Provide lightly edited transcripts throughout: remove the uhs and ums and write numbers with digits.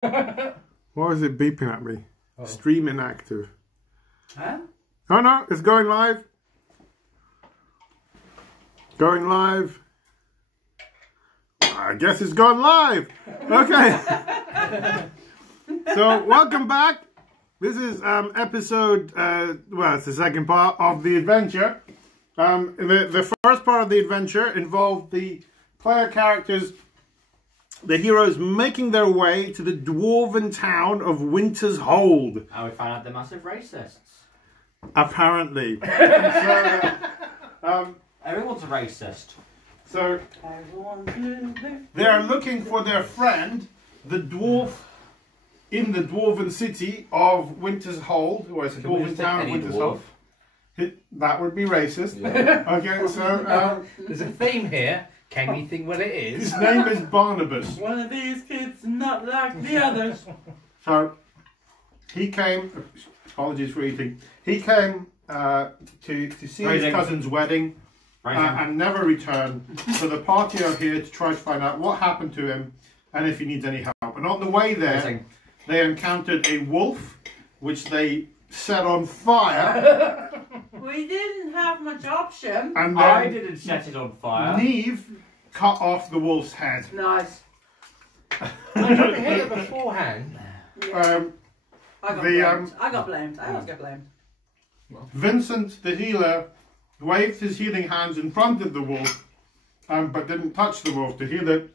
Why is it beeping at me? Oh. Stream inactive. Huh? Oh no, it's going live. Going live. I guess it's gone live. Okay. So welcome back. This is episode, well, it's the second part of the adventure. The first part of the adventure involved the player characters, the heroes, making their way to the dwarven town of Winter's Hold. And we found out they're massive racists. Apparently. Everyone's a racist. So they are looking for their friend, the dwarf in the dwarven city of Winter's Hold, or it's a dwarven town of Winter's Hold. That would be racist. Yeah. Okay, so there's a theme here. Can you think what it is? His name is Barnabas. One of these kids not like the others. So he came. Apologies for eating. He came to see his cousin's wedding and never returned. So the party are here to try to find out what happened to him and if he needs any help. And on the way there, they encountered a wolf, which they set on fire. We didn't have much option. And I didn't set it on fire. Neve cut off the wolf's head. Nice. I tried to hit it beforehand. Yeah. I got blamed. I always get blamed. Vincent, the healer, waved his healing hands in front of the wolf, but didn't touch the wolf to heal it,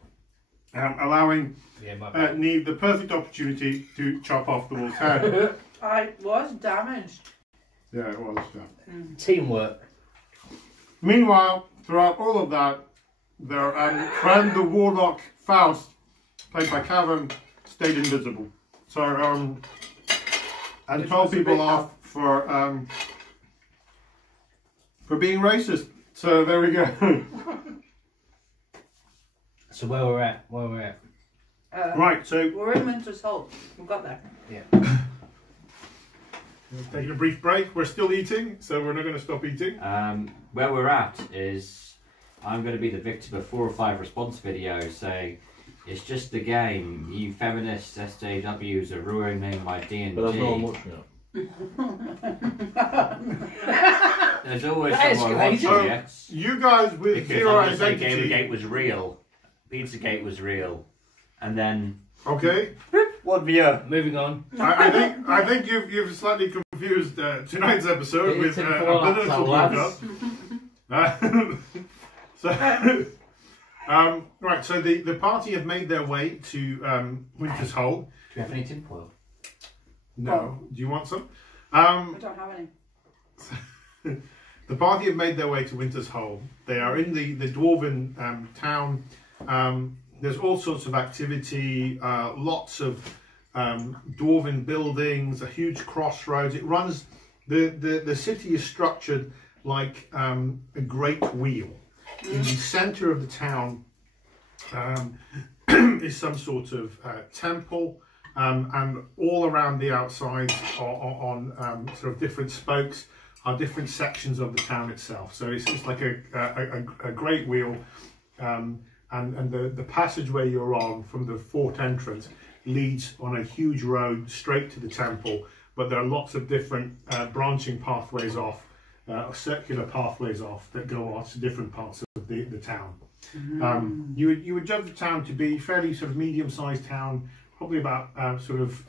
allowing Neve the perfect opportunity to chop off the wolf's head. I was damaged. Yeah, it was. Teamwork. Meanwhile, throughout all of that, their friend, the warlock Faust, played by Cabhan, stayed invisible. So, and told people off for being racist. So there we go. So where we're at? Right. So we're in Winter's Hold. We've got there. Yeah. Taking a brief break. We're still eating, so we're not going to stop eating. Where we're at is I'm going to be the victim of 4 or 5 response videos saying it's just a game. You feminist SJWs are ruining my D&D. But there's no one watching it. There's always someone watching it. You guys with because zero I'm gonna say identity. Gamergate was real. Pizzagate was real. And then Okay. 1 view. Moving on. I think you've slightly confused tonight's episode with a biblical lookup. So right, so the party have made their way to Winter's Hold. Do you have any tinfoil? No. Do you want some? We don't have any. The party have made their way to Winter's Hold. They are in the dwarven town. There's all sorts of activity, lots of dwarven buildings, a huge crossroads. It runs, the city is structured like a great wheel. In the centre of the town is some sort of temple, and all around the outside on sort of different spokes are different sections of the town itself. So it's like a great wheel. And the passageway you're on from the fort entrance leads on a huge road straight to the temple, but there are lots of different branching pathways off, circular pathways off that go off to different parts of the town. You would judge the town to be fairly sort of medium-sized town, probably about sort of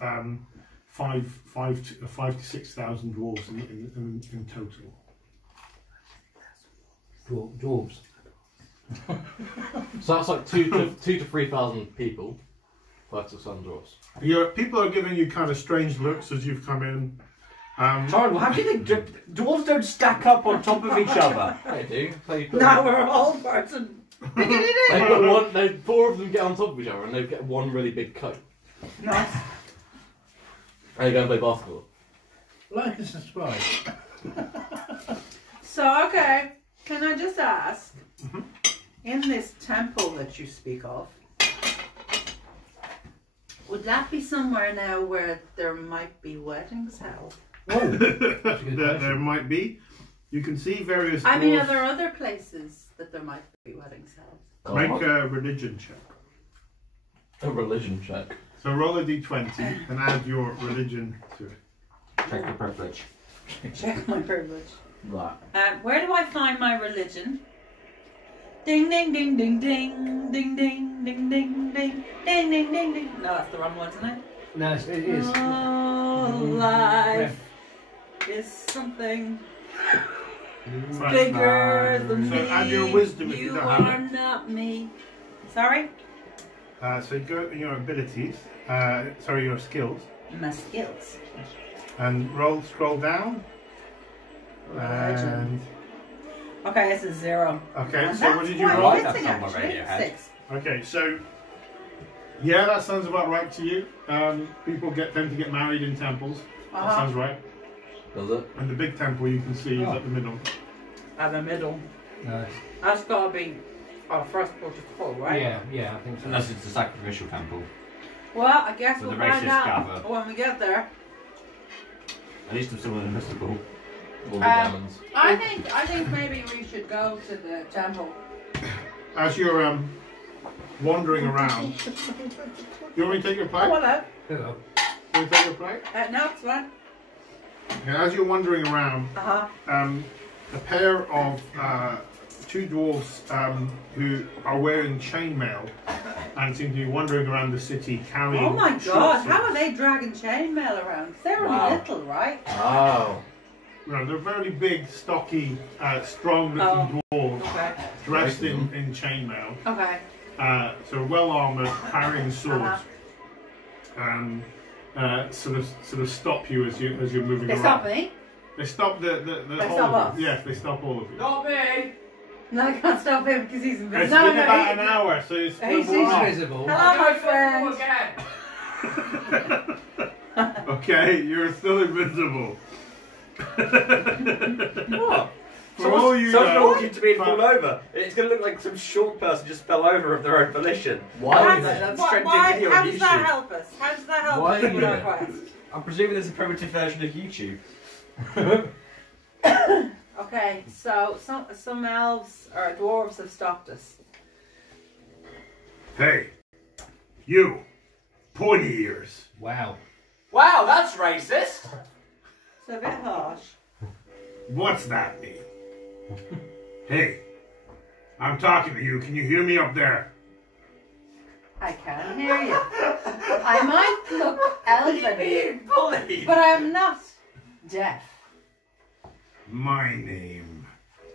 5,000 to 6,000 dwarves in total. Dwarves. So that's like 2,000 to 3,000 people. 5 to 6,000 dwarves. People are giving you kind of strange looks as you've come in. Torin, how do you think dwarves don't stack up on top of each other? They do. Now we're all person. They've got one. 4 of them get on top of each other, and they get one really big coat. Nice. And they go and play basketball. Like and subscribe. So, okay, can I just ask, in this temple that you speak of, would that be somewhere now where there might be weddings held? Oh, there might be. You can see various. I mean, are there other places that there might be weddings held? Make a religion check. A religion check. So roll a d20 and add your religion to it. Check the privilege. Check my privilege. Right. Where do I find my religion? Ding ding ding ding ding ding ding ding ding ding ding ding ding ding. No, that's the wrong one, isn't it? No, it is. Oh, life is something Right. bigger than So me. add your wisdom if you You don't have are not me. Sorry? So you go in your abilities, your skills, My skills. and scroll down. Religion. And Okay, it's a 0. okay, And so what that's did you quite roll? That's fitting, on my actually. Radiohead. 6. Okay, so yeah, that sounds about right to you. People tend to get married in temples. That sounds right. Does it? And the big temple you can see is at the middle. At the middle. Nice. That's got to be our first protocol, right? Yeah, I think so. Unless it's the sacrificial temple. Well, I guess Where we'll the find racists out gather. when we get there. At least I'm still invisible. All the demons. I think maybe we should go to the temple. As you're wandering around, you want me to take your plate? Hello. Hello. You want to take your plate? No, it's fine. Okay, as you're wandering around, a pair of two dwarves who are wearing chainmail and seem to be wandering around the city carrying. Oh my short god, how are swords. they dragging chainmail around? They're only Wow. little, right? Oh. No, they're very big, stocky, strong-looking dwarves Okay. dressed in chainmail. Okay. So well armored, carrying swords, sort of stop you as you're moving They around. stop me? They stop the They whole stop of us? you. Yes, they stop all of you. Not me! No, I can't stop him because he's It's invisible. been about an hour, so it's He's Visible. Hello, my friend. Okay, you're still invisible. What? For all you Someone's know, walking to me and fall over. It's going to look like some short person just fell over of their own volition. Why? That's Why, trending video how on does that YouTube. help us? How does that help Why us with are our you- quest? I'm presuming there's a primitive version of YouTube. Okay, so some elves or dwarves have stopped us. hey, you, pointy ears. Wow. Wow, that's racist! It's a bit harsh. What's that mean? Hey, I'm talking to you. Can you hear me up there? I can hear you. I might look elven, Being bullied! but I'm not deaf. My name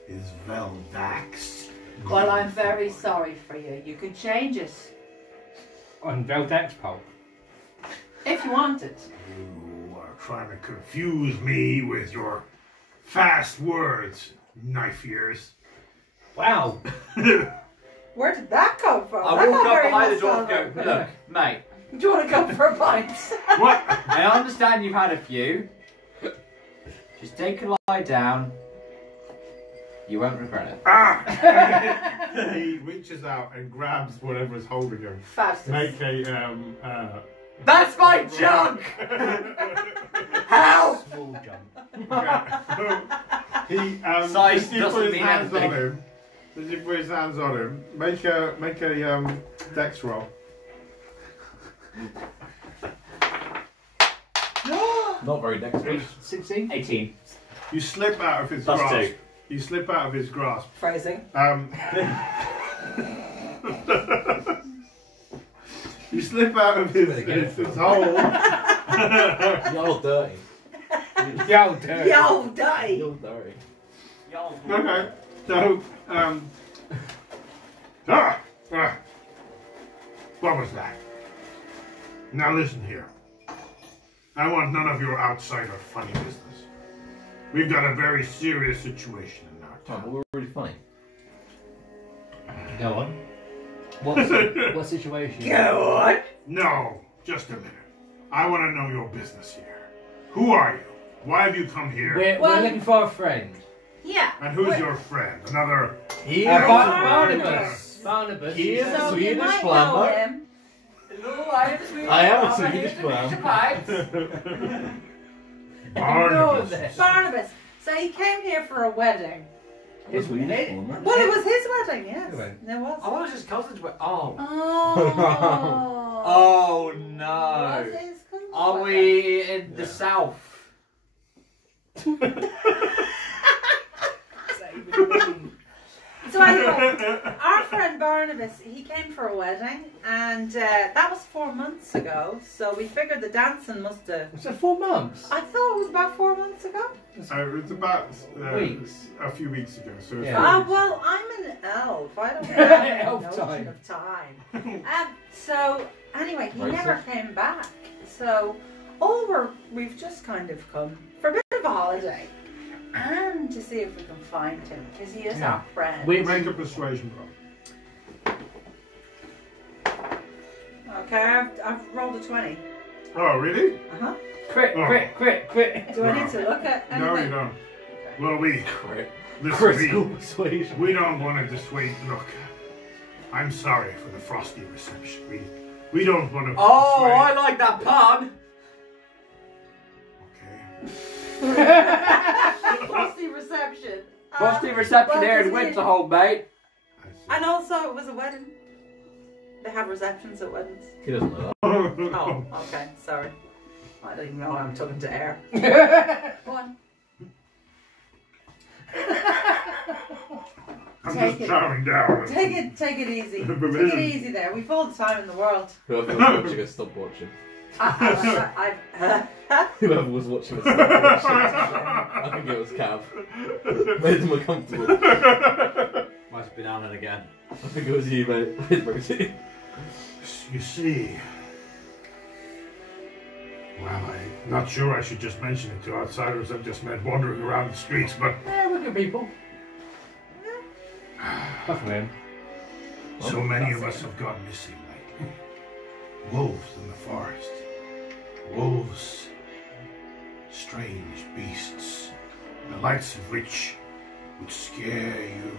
is Veldax. Well, I'm very sorry for you. You could change it On Veldex Pulp. if you wanted. You are trying to confuse me with your fast words, knife ears. Wow. Where did that come from? I That's walk not up very behind the door and hostile. go, look, mate, Do you want to go for a pint? What? I understand you've had a few. Just take a lie down. You won't regret it. Ah! He reaches out and grabs whatever is holding him. Faustus. Make a that's my junk! How? Small jump. he Size as you doesn't put his mean hands on anything. him. As you put his hands on him, make a dex roll. Not very dexterous. 16? 18. You slip out of his Plus grasp. 2. You slip out of his grasp. Phrasing. You slip out of his hole. You're dirty. Yo, dirty. Yo, die. You're dirty. Okay. So, what was that? Now listen here. I want none of your outsider funny business. We've got a very serious situation in our Oh, town. but we're really funny. Go on. What situation? Go on. No, just a minute. I want to know your business here. Who are you? Why have you come here? We're looking for a friend. Yeah. And who's your friend? Another... Barnabas. Barnabas. He is So Swedish you might plumber. know him. I am a Swedish plumber. Barnabas. Barnabas. So he came here for a wedding. A Swedish plumber. Well, it was his wedding, yes. Anyway. There was. I was his cousin's. Oh. Oh. Oh no! What is cousin's Are wedding? we in the south? So anyway, our friend Barnabas, he came for a wedding, and that was 4 months ago. So we figured the dancing must have. Was it 4 months? I thought it was about 4 months ago. It's about Weeks. a few weeks ago. So it's Yeah. Ah, well, I'm an elf. I don't have any Elf notion time. of time. So anyway, he Right, never came back. So we've just kind of come for a bit of a holiday, and to see if we can find him because he is Yeah. our friend. we make a persuasion roll. Okay, I've rolled a 20. Oh, really? Uh-huh. Crit, Oh. crit. Do I need to look at anything? No, you don't. Well, we Critical persuasion. we don't want to dissuade. Look, I'm sorry for the frosty reception. We don't want to. Oh, I persuade. like that pun. Okay. Frosty reception. Frosty reception well, here in does it- Winterhold, mate. I see. And also, it was a wedding. They have receptions at weddings. He doesn't know that. Oh, okay, sorry. I don't even know I'm talking to air. Go on. I'm Take just it. chowing down. Take it easy. Take it easy there. We've all the time in the world. Whoever was watching us, stop watching. Whoever was watching us, stop watching. I think it was Cav. Made them uncomfortable. Must have been Allan again. I think it was you, mate. You see. Well, I'm not sure I should just mention it to outsiders I've just met wandering around the streets, but Yeah, we're good people. Apart from him. so many of us have gone missing lately. Wolves in the forest. Wolves. Strange beasts, the likes of which would scare you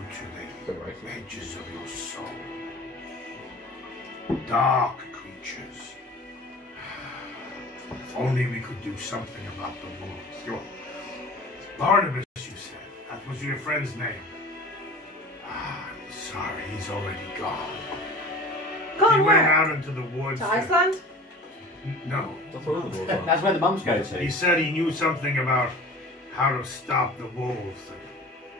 to the edges of your soul. Dark creatures. If only we could do something about the wolves. Barnabas, you said. That was your friend's name. I'm sorry, he's already gone. He Gone went where? out into the woods. To Iceland? No. That's all the rules are. That's where the mums go to. He said he knew something about how to stop the wolves.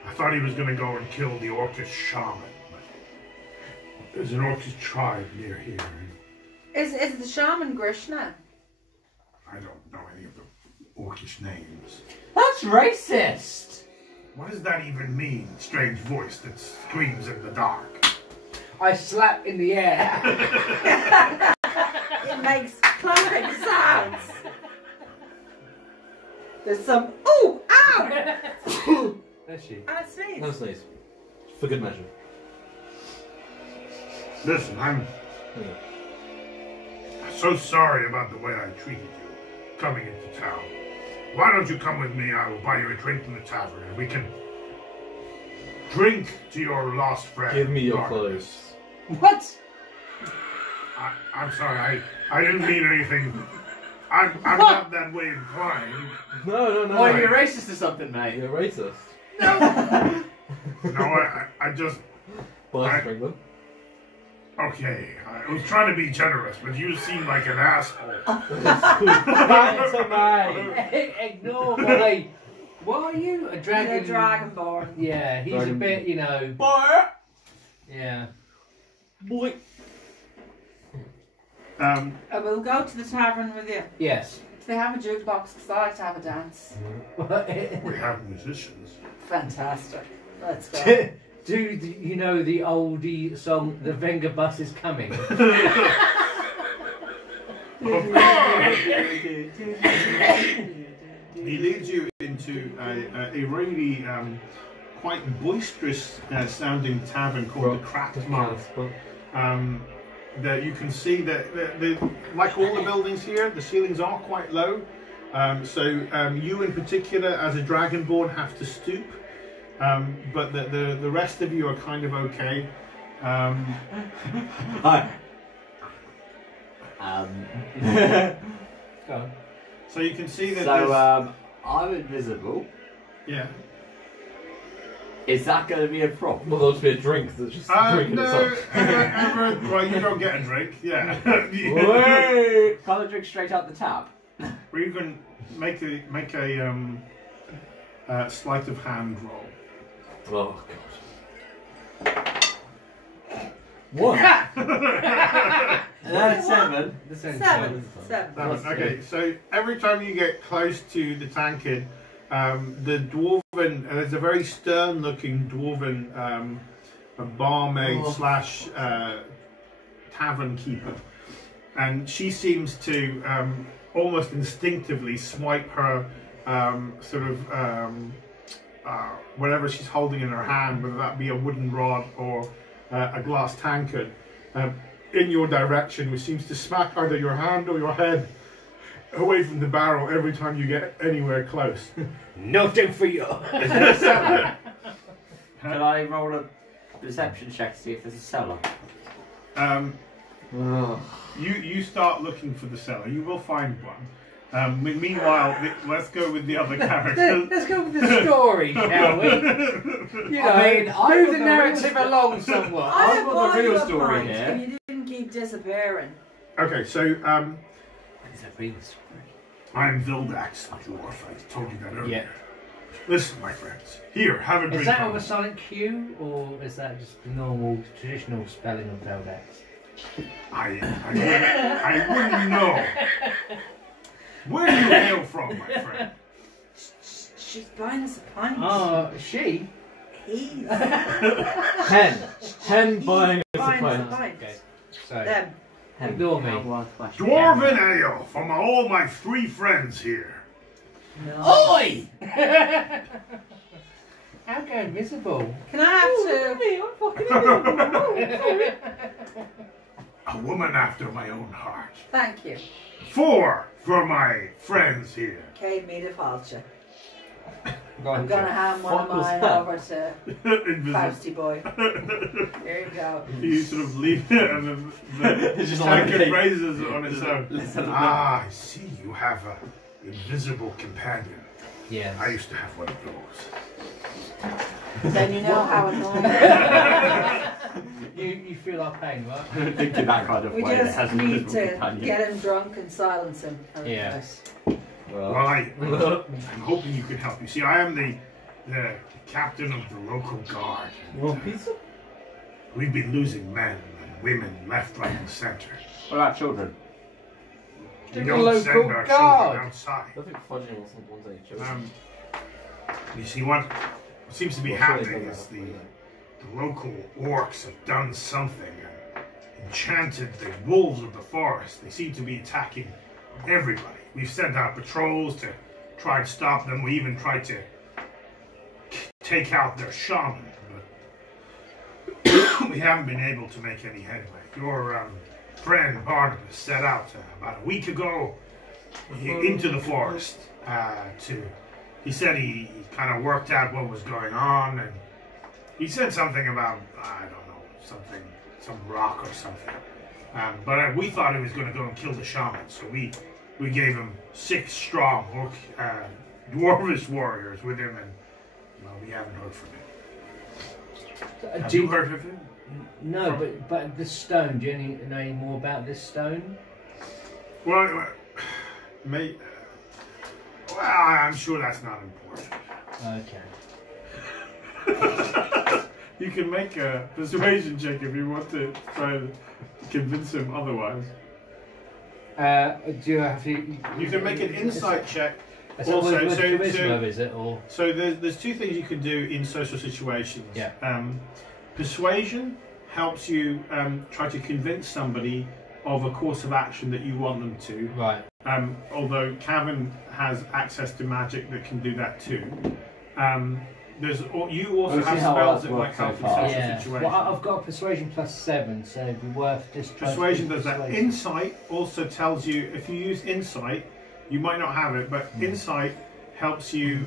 I thought he was going to go and kill the Orcish shaman. But there's an Orcish tribe near here. And Is the shaman Grishna? I don't know any of the Orcish names. That's racist! What does that even mean? Strange voice that screams in the dark. I slap in the air. It makes clapping sounds. There's some ooh, ow, That's you. and a sneeze. No sneeze. For good measure. Listen, I'm so sorry about the way I treated you coming into town. Why don't you come with me? I will buy you a drink in the tavern and we can drink to your lost friend. Give me your Barnabas. clothes. What? I'm sorry, I didn't mean anything. I'm not that way inclined. No. Oh, you're racist or something, mate. You're racist. No, I just, Buy us a drink then. okay, I was trying to be generous, but you seem like an asshole. Ignore my. What are you? A dragon? The dragonborn. Yeah, he's a Dragon- bit, you know. Boy. Yeah. Boy. I will go to the tavern with you. Yes. If they have a jukebox, because I like to have a dance. We have musicians. Fantastic. Let's go. Do you know the oldie song, The Venga Bus is Coming? He leads you into a really quite boisterous sounding tavern called the Cracked Mouth. That you can see that like all the buildings here, the ceilings are quite low. So you in particular, as a dragonborn, have to stoop. But the rest of you are kind of okay. Hi. Go on. So you can see that So, I'm invisible. yeah. Is that going to be a problem? Well, there'll just be a drink that's just drinking No, itself. well, you don't get a drink, yeah. Wait! Can't I drink straight out the tap? Or you can make a sleight of hand roll. Oh, God. What? That's 7. Seven. Okay, so every time you get close to the tankard, the dwarven, there's a very stern-looking dwarven barmaid slash tavern keeper, and she seems to almost instinctively swipe her whatever she's holding in her hand, whether that be a wooden rod or a glass tankard, in your direction, which seems to smack either your hand or your head away from the barrel every time you get anywhere close. Nothing for you. Is there a cellar? Can I roll a perception check to see if there's a cellar? You start looking for the cellar. You will find one. Meanwhile, let's go with the other characters. Let's go with the story, shall we? You know, move the narrative along somewhat. I've got the real your story point, here. and you didn't keep disappearing. Okay, so It's a real story. I'm Vildax, the dwarf. I told you that earlier. Yeah. Listen, my friends. Here, have a drink. Is that on with a silent Q, or is that just the normal, traditional spelling of Veldex? I wouldn't know. Where do you hail from, my friend? She's buying us a pint. Oh, she? He's Hen buying us a buying us a pint. pint. Okay, so Them. ignore me. Dwarven ale from all my 3 friends here. No. Oi! How go invisible? Can I have two? A woman after my own heart. Thank you. 4 for my friends here. Came me to Falcha. Go on, I'm gonna hand one of What was mine that? over to Invisible. Fausty boy. There you go. You sort of leave it and then the It's just like tankard a- raises on its own. Listen. Ah, I see you have a invisible companion. Yeah. I used to have one of those. Then you know how annoying. You feel our pain, right? Thinking that kind of We way. just it has an need invisible to companion. get him drunk and silence him. Yeah. Well, Well, I'm hoping you can help. You see, I am the captain of the local guard. you want pizza? We've been losing men and women left, right, and center. What about children? We The don't local send our guard. children outside. I think fudging wasn't one day chosen. You see, what seems to be happening is the local orcs have done something and enchanted the wolves of the forest. They seem to be attacking everybody. We've sent out patrols to try and stop them. We even tried to take out their shaman, but we haven't been able to make any headway. Your friend Barnabas set out about a week ago into the forest he said he kind of worked out what was going on, and he said something about, I don't know, some rock or something. But we thought he was going to go and kill the shaman, so we gave him 6 strong dwarvish warriors with him, and well, we haven't heard from him. Have you heard of him? No, but the stone. Do you know any more about this stone? Well, I'm sure that's not important. Okay. You can make a persuasion check if you want to try and convince him otherwise. Do you have to? You can make an insight check. Is Also, it with so- charisma, is it, or? So there's 2 things you can do in social situations. Yeah. Persuasion helps you try to convince somebody of a course of action that you want them to. Right. Although Cabhan has access to magic that can do that too. You also We'll see have how spells ours that work might so help in far. social Yeah. situations. Well, I've got persuasion +7, so it'd be worth just trying. Persuasion to does that. persuasion. Insight also tells you, if you use insight, you might not have it, but insight helps you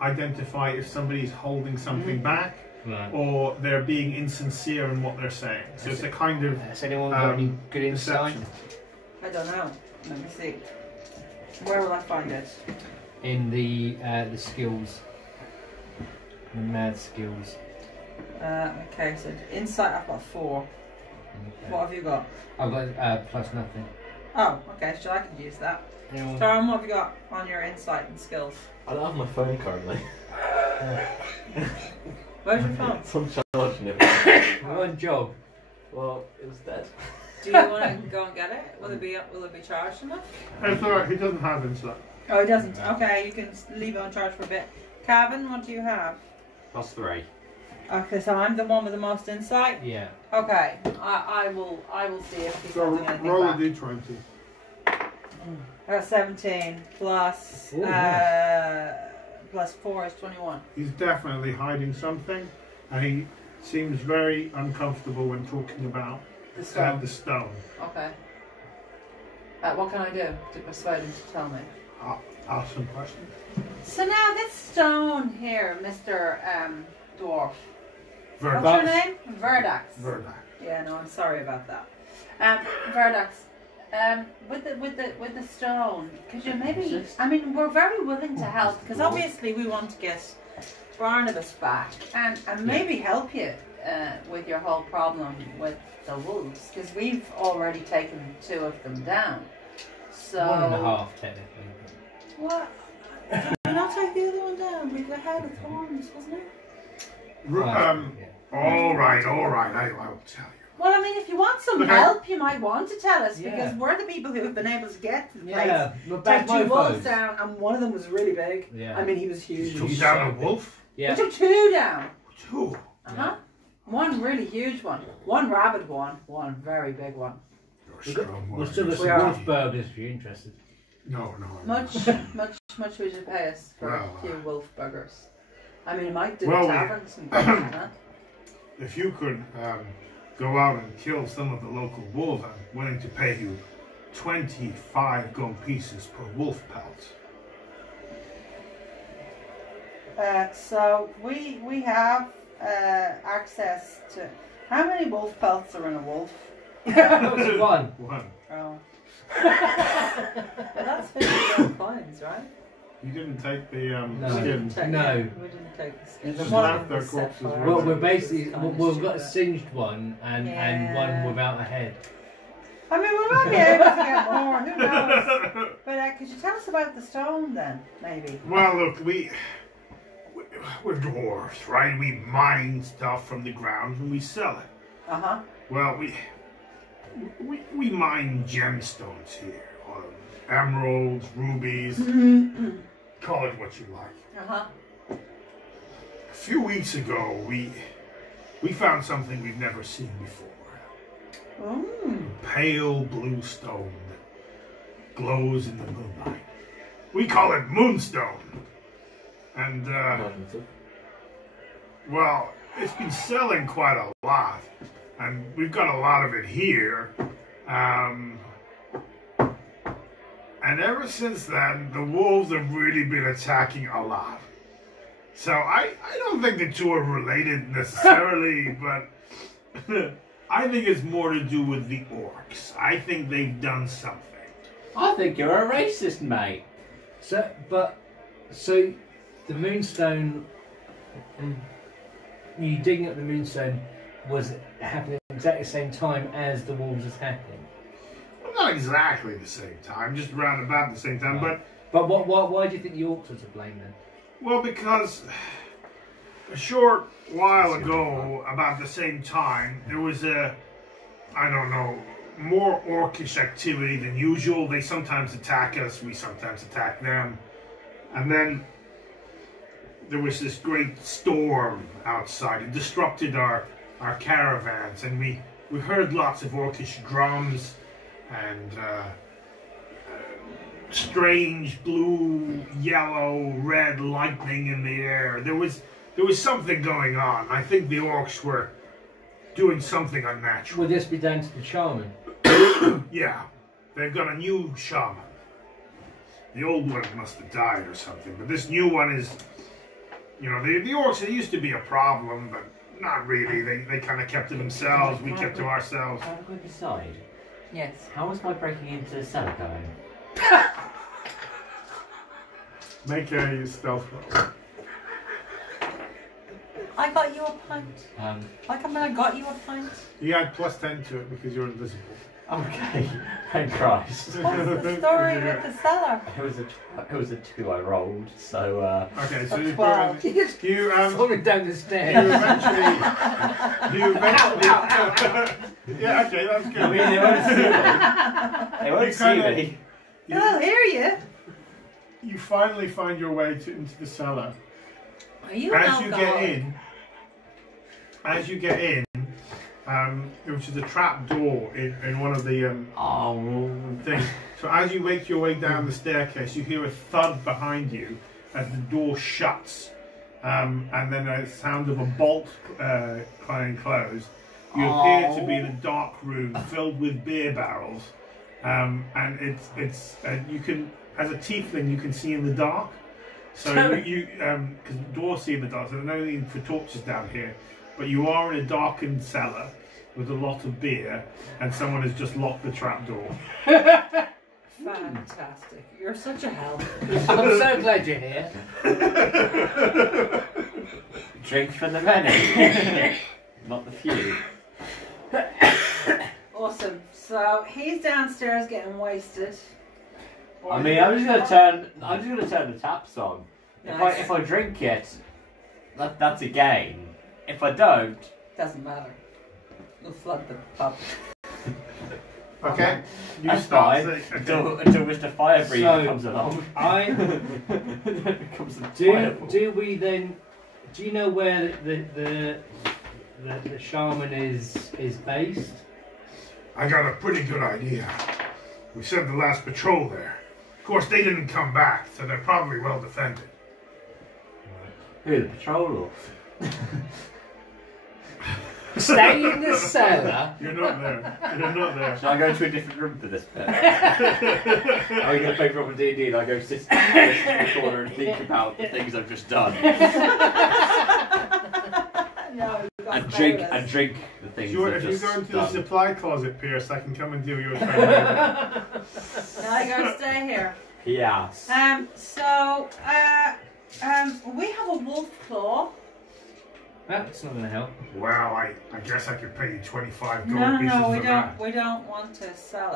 identify if somebody's holding something back Right. or they're being insincere in what they're saying. So it's a kind of Has anyone got any good insight? deception. I don't know. Let me see. Where will I find it? In the skills. Mad skills. Okay, so insight I've got 4. Okay. What have you got? I've got plus nothing. Oh, okay, so I could use that. Anyone? Torin, what have you got on your insight and skills? I don't have my phone currently. Where's your phone? So I'm charging it. One job. Well, it was dead. Do you want to go and get it? Will it be charged enough? It's alright, he doesn't have insight. Oh, it doesn't. Okay, you can leave it on charge for a bit. Cabhan, what do you have? +3. Okay, so I'm the one with the most insight. Yeah. Okay, I will see if he's So holding anything roll a back. d20. I got 17 plus Ooh, nice. plus 4 is 21. He's definitely hiding something, and he seems very uncomfortable when talking about The stone. the stone. Okay. What can I do to persuade him to tell me? Ask some questions. So now this stone here, Mr. Dwarf. Verdax. What's your name? Verdax. Verdax. Yeah, no, I'm sorry about that. Verdax. With the stone, could you maybe? I mean, we're very willing to help because obviously we want to get Barnabas back and maybe help you with your whole problem with the wolves because we've already taken 2 of them down. So 1.5 technically. what? Did we not take the other one down? We've had of thorns, wasn't it? All right, I will tell you. Well, I mean, if you want some Look, help, you might want to tell us Yeah. because we're the people who have been able to get to the place. Yeah, we're Take bad 2 wolves mofos. down, and one of them was really big. Yeah. I mean, he was huge. You took down a wolf? Yeah. We took 2 down. 2. Uh-huh. One really huge one. One rabid one. One very big one. You're strong. We'll still got We some are. wolf burgers if you're interested. No. Much would you pay us for Well, a few wolf burgers? I mean, it might do well, taverns and things, huh? If you could go out and kill some of the local wolves, I'm willing to pay you 25 gold pieces per wolf pelt. So we have access to how many wolf pelts are in a wolf? Just one. 1. Oh. Well, that's 50 gold coins, right? You didn't take the No. skins. No. We didn't take the You skins. just One left of them their was set corpses fire. right Well, there. we're basically Kinda we've got a stupid. singed one and one Yeah. without a head. I mean, we might be able to get more. Who knows? But could you tell us about the stone then, maybe? Well, look, we're dwarves, right? We mine stuff from the ground and we sell it. Uh huh. Well, we mine gemstones here. Emeralds, rubies, call it what you like. Uh huh. A few weeks ago, we found something we've never seen before. Pale blue stone that glows in the moonlight. We call it moonstone. And, well, it's been selling quite a lot. And we've got a lot of it here. And ever since then, the wolves have really been attacking a lot. So I don't think the 2 are related necessarily, but I think it's more to do with the orcs. I think they've done something. I think you're a racist, mate. So the moonstone, you digging up the moonstone was happening exactly the same time as the wolves attacking. Well, not exactly the same time, just around about the same time, Right. But why do you think the orcs are to blame then? Well, because a short while ago, about the same time, there was more orcish activity than usual. They sometimes attack us, we sometimes attack them. And then there was this great storm outside. It disrupted our caravans, and we heard lots of orcish drums and strange blue, yellow, red lightning in the air. There was something going on. I think the orcs were doing something unnatural. Would this be down to the shaman? Yeah, they've got a new shaman. The old one must have died or something, but this new one is, the orcs, they used to be a problem, but not really. They kind of kept to themselves, we kept to ourselves. Can I have a quick aside? Yes. How is my breaking into the cellar going? Make a stealth roll. I got you a pint. Like I got you a pint. You add +10 to it because you're invisible. Okay. Thank Christ. What's the story with the cellar? It was a 2 I rolled, so Okay, so A you 12. you Falling down the you stairs. eventually yeah, okay, that's good. I mean they won't see me. They won't You see kinda- me. I'll hear you. You finally find your way into the cellar. Are you an As you get in, which is a trap door in one of the Oh things. So as you make your way down the staircase, you hear a thud behind you as the door shuts, and then a sound of a bolt being closed. You appear to be in a dark room filled with beer barrels, and it's you can, as a tiefling, you can see in the dark. So you because doors see in the dark, so there's no need for torches down here. But you are in a darkened cellar with a lot of beer, and someone has just locked the trap door. Fantastic. You're such a help. I'm so glad you're here. drink for the many. Not the few. Awesome. So he's downstairs getting wasted. I mean I'm just gonna turn the taps on. Nice. If I drink it, that's a gain. If I don't, Doesn't matter. We'll flood the pub. Okay. You that's start fine saying- until Mr. Firebreather So, comes along. Then it becomes a fireball. Do we then? Do you know where the shaman is based? I got a pretty good idea. We sent the last patrol there. Of course, they didn't come back, so they're probably well defended. Who, the patrol? Stay in the cellar. You're not there. You're not there. Shall I go to a different room for this bit? Are you going to play proper D&D and I go sit in the corner and think about the things I've just done? No, you got And drink the things Sure, I've if you just go into the done. supply closet, Pierce, I can come and deal your training. Now I gotta stay here. Yes. So, we have a wolf claw. That's not going to help. Well, I guess I could pay you 25 gold No, pieces we for don't. that. We don't want to sell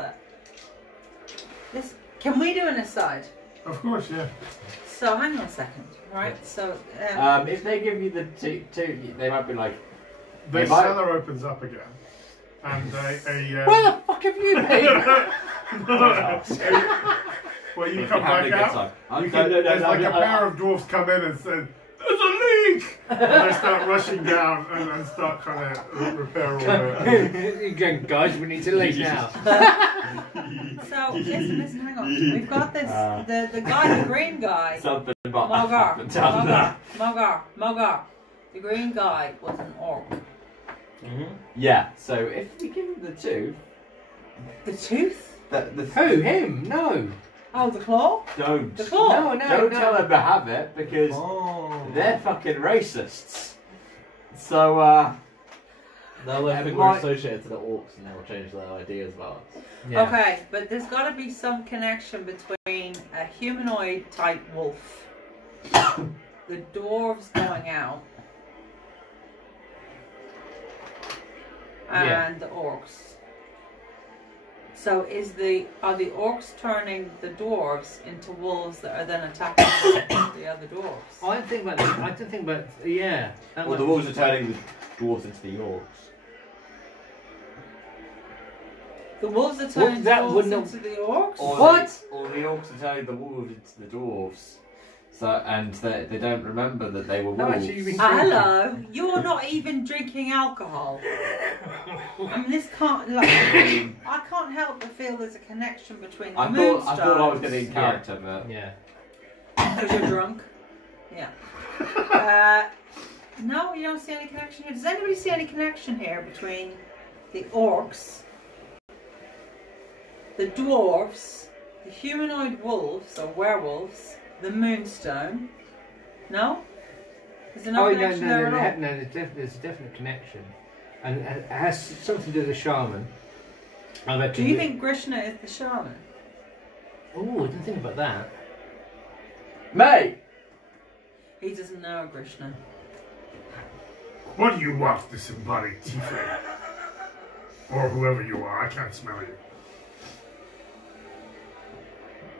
it. Can we do an aside? Of course, yeah. So hang on a second, right? So, If they give you the two, they might be like, The Hey, Mike. cellar opens up again. And Where the fuck have you been? well, you if come you're having back a good out. time. You can, there's like a pair of dwarves come in and say, "There's a leak!" And they start rushing down and start trying to repair all the. Again, guys, we need to leave now. so listen, hang on. We've got this. The guy, the green guy. Something about Mogar. down there. Mogar. The green guy was an orc. Yeah, so if we give him the tooth, The tooth? the Who? Him? No. Oh, the claw? don't. The claw? Don't tell them to have it because they're fucking racists. So, They'll It think might- we're associated to the orcs and they'll change their ideas about us. Yeah. Okay, but there's got to be some connection between a humanoid type wolf, the dwarves going out, and the orcs. So are the orcs turning the dwarves into wolves that are then attacking the other dwarves? I don't think about that. I don't think about. Yeah. That well, the wolves are turning the dwarves into the orcs. The wolves are turning that dwarves wouldn't- into the orcs? Or What? Or the orcs are turning the wolves into the dwarves. So and they don't remember that they were No, wolves. actually, you've been Hello, you're not even drinking alcohol. I mean, this can't. Like, I can't help but feel there's a connection between the I moonstones. thought I was going to in character, but Yeah. Because you're drunk. Yeah. No, you don't see any connection here. Does anybody see any connection here between the orcs, the dwarves, the humanoid wolves or werewolves, the moonstone? No? Is there no connection there at all? There's a definite connection, and it has something to do with the shaman. I reckon. Do you think Grishna is the shaman? Oh, I didn't think about that. mate. He doesn't know Grishna. What do you want, disembodied tiefling? Or whoever you are, I can't smell you.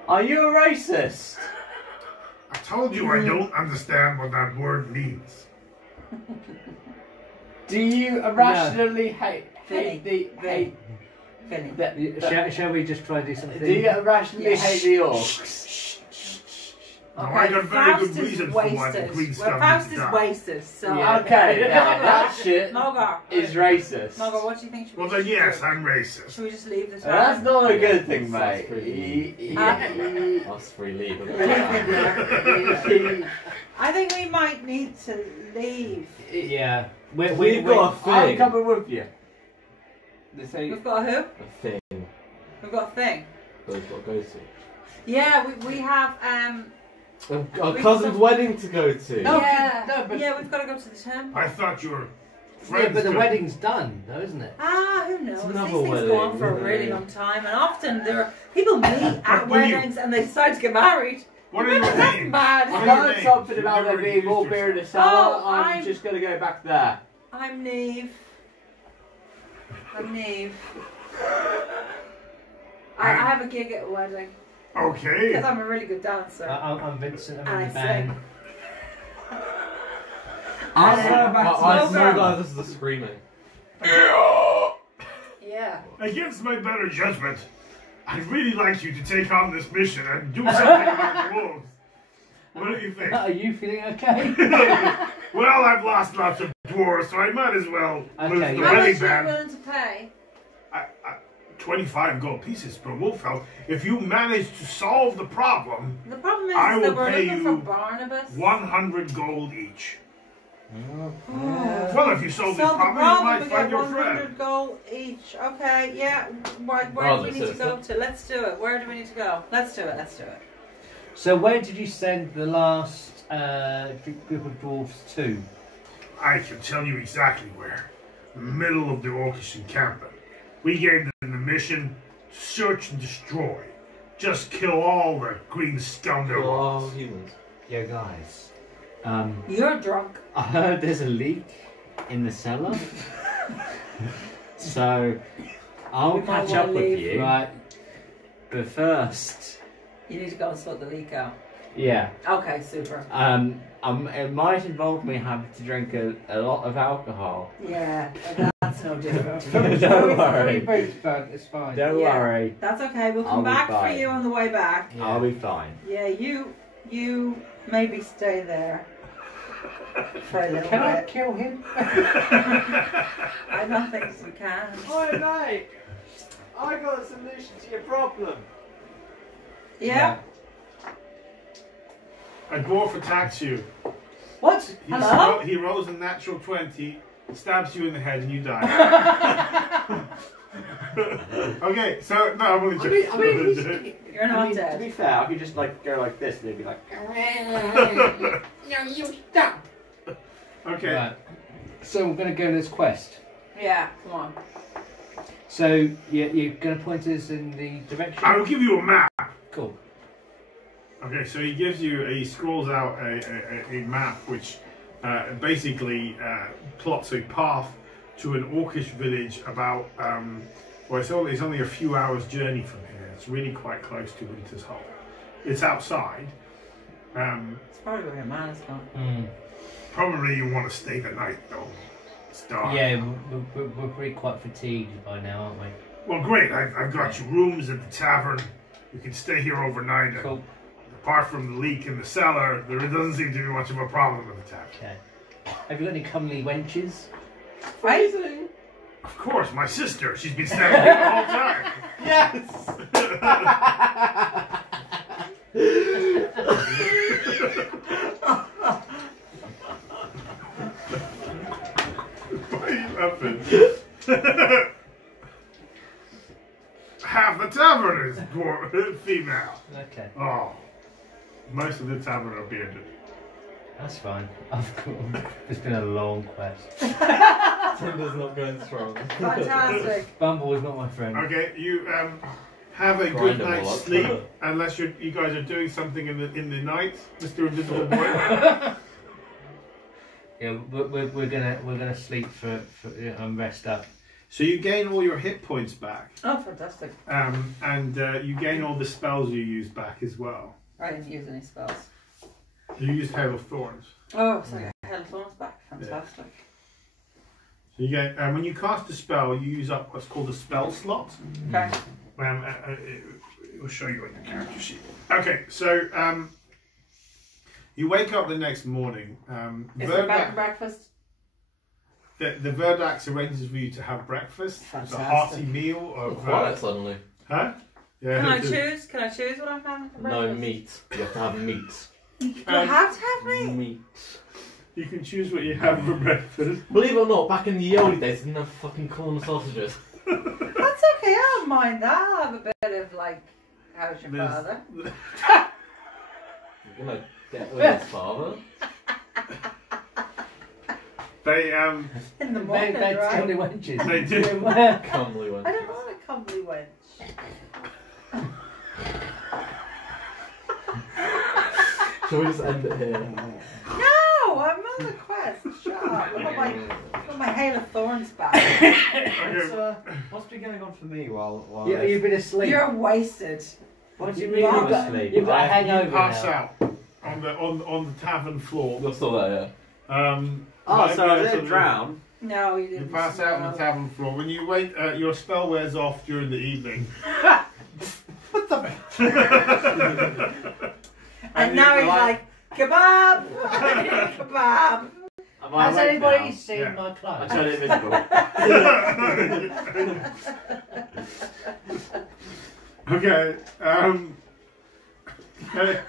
Are you a racist? I told you I don't understand what that word means. Do you irrationally hate Vinny. Shall we just try to do something? Do you irrationally hate the orcs? No, I got very good reason for why the wasted. green Well, scum Faust needs is to die. wasted, so... Yeah. Okay, now that shit Mogar. is racist. Mogar, what do you think should Well we then, do? yes, I'm racist. Should we just leave the That's town? not a good thing, Sounds mate. Us free leave. I think we might need to leave. Yeah. We've got a I'm thing. coming with you. They say We've got a who? A thing. We've got a thing. That we've got to go to. Yeah, we have, Our cousin's wedding to go to. No, yeah, no, but- yeah, we've got to go to the temple. I thought you were Yeah, friends. but the to- wedding's done, though, isn't it? Who knows? It's These another things wedding, go on for a isn't really it? long time, and often there are people meet at will you- weddings and they decide to get married. What are your That's names? mad. What I are your heard names? something You've about never there being more introduced beer in the yourself. cellar. Oh, I'm I'm- just going to go back there. I'm Neve. I have a gig at a wedding Okay. because I'm a really good dancer. I'm Vincent, I'm in And the I band. I'll go back to I my swear band. this is the screaming. Yeah. Against my better judgment, I'd really like you to take on this mission and do something about the wolves. What do you think? Are you feeling okay? Well, I've lost lots of dwarves, so I might as well lose Okay, the yeah. How much wedding are you band. willing to pay? 25 gold pieces per wolf elf. If you manage to solve the problem, The problem is I will that we're pay looking you for Barnabas. 100 gold each. Oh. Well, if you solve this So the problem, you problem might we find get your 100 friend. gold each. Okay, yeah. Where Rather do we need to sister. go to? Let's do it. Where do we need to go? Let's do it. Let's do it. So where did you send the last group of dwarves to? I can tell you exactly where. Middle of the orcish encampment. We gave them the mission: search and destroy. Just kill all the green scum there Oh, was. humans. Yo, guys. You're drunk. I heard there's a leak in the cellar. So, I'll We might catch up wanna with leave. you. Right. But first, You need to go and sort the leak out. yeah. Okay, super. It might involve me having to drink a lot of alcohol. Yeah, that's no different. Don't worry. But it's fine. Don't Yeah. worry. That's okay. We'll I'll come be back for fine. you on the way back. Yeah. I'll be fine. Yeah, you maybe stay there for a little Can I bit. kill him? I don't think you can. Oi, mate! I got a solution to your problem. Yeah. A dwarf attacks you. What? He, Hello? he rolls a natural 20, stabs you in the head, and you die. Okay, so no, I'm only joking. You're not To dead. be fair, I could just like go like this and they'd be like, No, you stop. Okay. Right. So we're going to go on this quest. Yeah, come on. So you're going to point us in the direction? I will give you a map. Cool. Okay, so he scrolls out a map which basically plots a path to an orcish village about, well, it's only a few hours journey from here. It's really quite close to Winter's Hole. It's outside. It's probably where your man has gone. Mm. Probably you want to stay the night though. It's dark. Yeah, we're pretty quite fatigued by now, aren't we? Well, great. I've got you rooms at the tavern. You can stay here overnight. And Cool. apart from the leak in the cellar, there doesn't seem to be much of a problem with the tavern. Okay. Have you got any comely wenches? Right? Of course, my sister. She's been standing here the whole time. Why are you laughing? Half the tavern is female. Okay, Oh, most of the tavern are bearded. that's fine. It's been a long quest. Tinder's not going strong. Fantastic. Bumble is not my friend. Okay, you have a Grind good them night's all up. sleep, unless you guys are doing something in the night, Mr. Invisible Boy. Yeah, we're gonna sleep and rest up. So you gain all your hit points back. Oh, fantastic. And you gain all the spells you used back as well. I didn't use any spells. You used Hail of Thorns. Oh, so I had thorns back. Fantastic. So you get when you cast a spell, you use up what's called a spell slot. Okay. It will show you on your character sheet. Okay, so you wake up the next morning. Is there bed and breakfast? The Verdax arranges for you to have breakfast. It's a hearty meal of. Quiet suddenly. Huh? Yeah. Can I choose? Can I choose what I'm having for breakfast? No meat. You have to have meat. Do I have to have meat? Meat. You can choose what you have for breakfast. Believe it or not, back in the old days, they didn't have fucking corn and sausages. That's okay. I don't mind that. I'll have a bit of like, how's your father? You're gonna get with his father. They In the morning, That's right? comely wenches. They do. Comely one. I don't want a comely wench. Shall we just end it here? No, I'm on the quest. Shut up. I've got my Hail of Thorns back. What's been going on for me while You've been asleep. You're wasted. What do you You've mean I'm got- asleep? You've got a you hangover pass now. out on the tavern floor. You're still there, yeah. Oh, so I sort didn't of- drown. No, you You didn't. pass out on the tavern floor. When you wait, your spell wears off during the evening. And now he's like, kebab! Kebab! Am I Has awake anybody now? seen Yeah. my I clothes? turned invisible. Okay. Okay.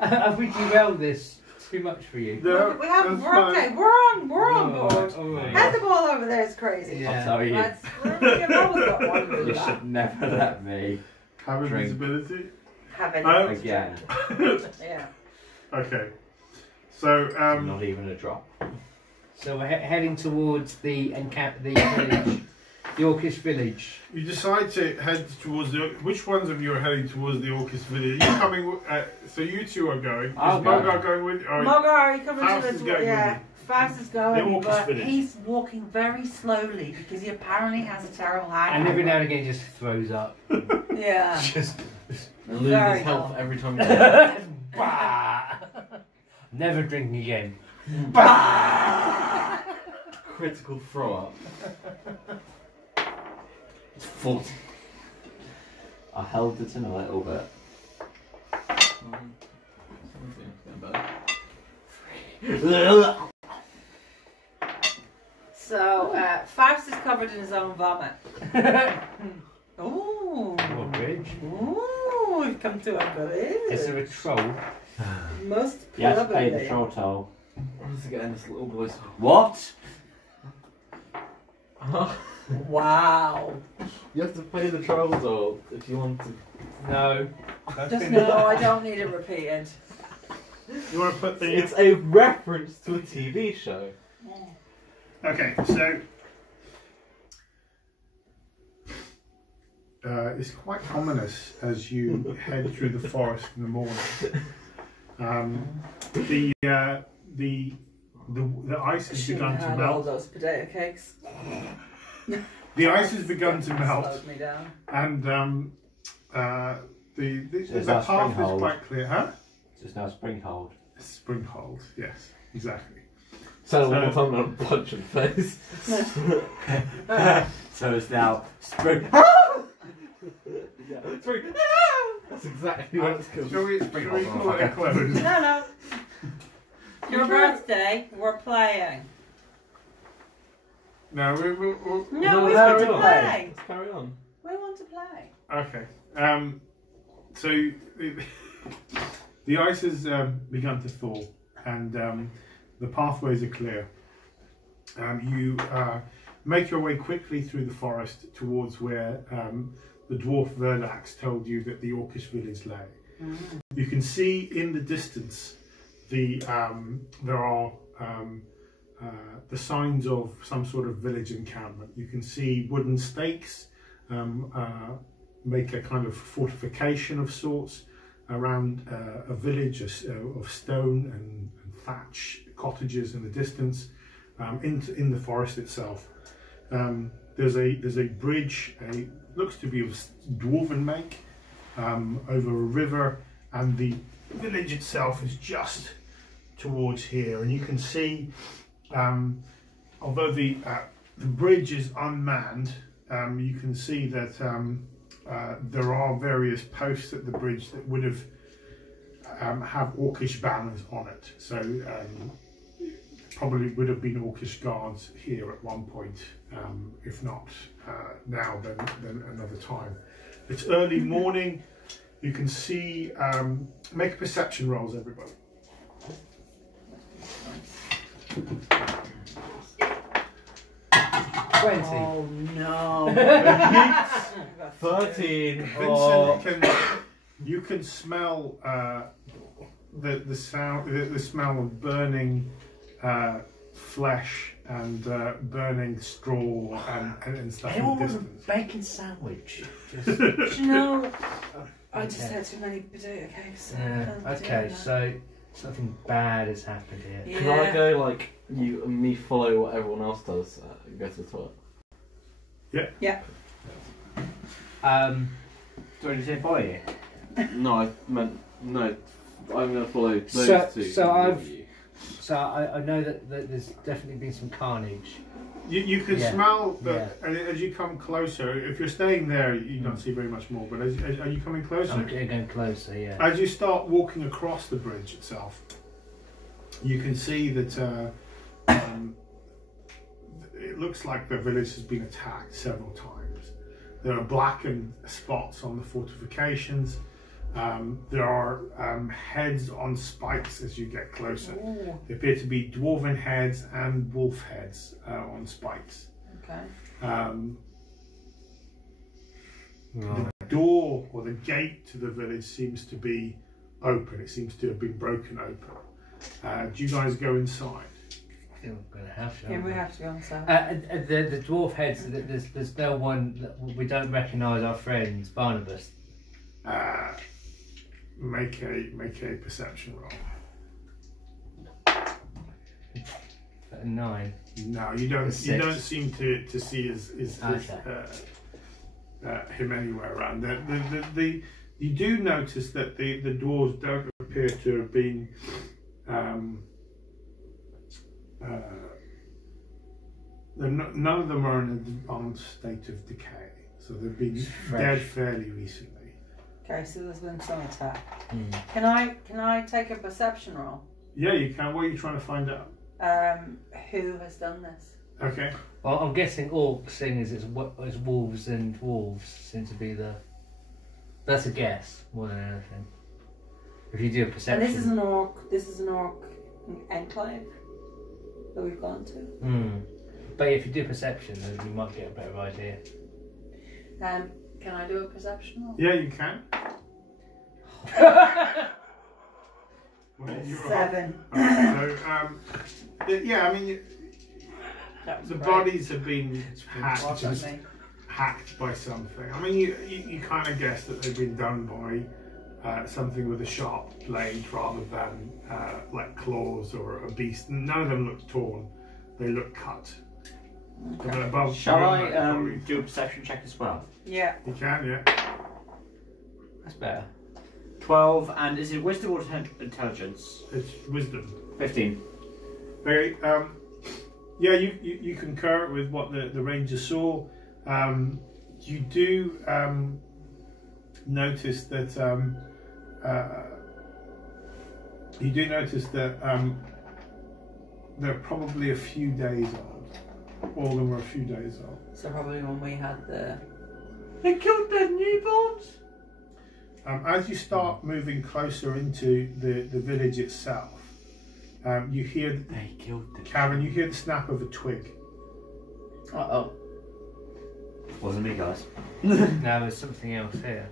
Have we derailed this too much for you? No, We have, that's we're fine. okay. We're on board. Alright. Head the ball over there is crazy. Yeah. I'll tell you. You've always got one to do You that. should never let me Have Drink. invisibility. Have any Oh. again. Yeah. Okay. So Not even a drop. So we're heading towards the village, the Orcish village. you decide to head towards the. Which ones of you are heading towards the Orcus village? Are you coming? So you two are going. I'll Is go. Mogar going with? Or Mogar, are you coming Faust to is the going yeah. with Faust is The going, Orcus but village. he's walking very slowly because he apparently has a terrible hangover. And every now and again just throws up. Yeah. Just And loses Very his health cool. every time you go. bah! Never drink again. Critical throw up. It's 40. I held it in a little bit. So, Faust is covered in his own vomit. Ooh. What bridge? Ooh, we've come to a village. Is there a troll? Most You have to pay the probably. troll toll. Once again, this little voice. What? Wow. You have to pay the troll toll if you want to. No. Just no, I don't need it repeated. You want to put the? It's a reference to a TV show. Okay, so it's quite ominous as you head through the forest in the morning. The ice has begun to all melt. those potato cakes. The ice has begun to melt, Slowed me down. and the Is path that spring is hold? quite clear. Huh? It's now Springhold. Spring hold. Yes, exactly. Sounds one more time on a punch in the face. So it's now Spring. Yeah, spring. That's exactly what it's called. Shall we call it a close? No. Your birthday, we're playing. No, we No, we no, want to no. play. Let's carry on. We want to play. Okay. So the ice has begun to thaw, and the pathways are clear. You make your way quickly through the forest towards where the dwarf Verlax told you that the Orcish village lay. You can see in the distance there are the signs of some sort of village encampment. You can see wooden stakes make a kind of fortification of sorts. around a village of stone and thatch cottages in the distance, in the forest itself. There's a bridge, looks to be of dwarven make, over a river, and the village itself is just towards here. And you can see, although the bridge is unmanned, you can see that there are various posts at the bridge that would have orcish banners on it. So probably would have been orcish guards here at one point, if not now, then another time. It's early morning. You can see, make perception rolls, everybody. 20. Oh no. 13. Vincent, you can smell the smell of burning flesh and burning straw and stuff in the Anyone want a distance. bacon sandwich? Do you know, I just had too many potato cakes. Okay, so something bad has happened here. Yeah. Can I go like you and me follow what everyone else does and go to the toilet? Yeah. Do you want to say follow you? No, I meant no. I'm going to follow those two. So I know that there's definitely been some carnage. You can smell, yeah. and as you come closer, if you're staying there, you don't see very much more. But are you coming closer? I'm going closer, yeah. As you start walking across the bridge itself, you can see that it looks like the village has been attacked several times. There are blackened spots on the fortifications. There are heads on spikes as you get closer. Ooh. They appear to be dwarven heads and wolf heads on spikes. Okay. The door or the gate to the village seems to be open. It seems to have been broken open. Do you guys go inside? I think we're going to have to. Yeah, we have to go inside. The dwarf heads, there's no one, we don't recognise our friends, Barnabas. Make a perception roll. 9. No, you don't. Six. You don't seem to see him anywhere around. You do notice that the doors don't appear to have been. None of them are in an advanced state of decay, so they've been dead fairly recently. Okay, so there's been some attack. Mm. Can I take a perception roll? Yeah, you can. What are you trying to find out? Who has done this? Okay. Well, I'm guessing orcs, seeing as it's wolves and wolves, seem to be the. That's a guess more than anything. If you do a perception. And this is an orc enclave that we've gone to. But if you do perception, then you might get a better idea. Can I do a perception roll? Yeah, you can. 7. Yeah, I mean, the bodies have been hacked by something. I mean, you kind of guess that they've been done by something with a sharp blade rather than like claws or a beast. None of them look torn; they look cut. Okay. Shall I do a perception check as well? Yeah. You can, yeah. That's better. 12, and is it wisdom or intelligence? It's wisdom. 15. Okay. Yeah, you concur with what the rangers saw. You do notice that they're probably a few days old. All of them were a few days old. So probably when we had the. They killed their newborns? As you start moving closer into the village itself, you hear. They killed them. Cabhan, you hear the snap of a twig. Uh-oh. Wasn't me, guys. No, there's something else here.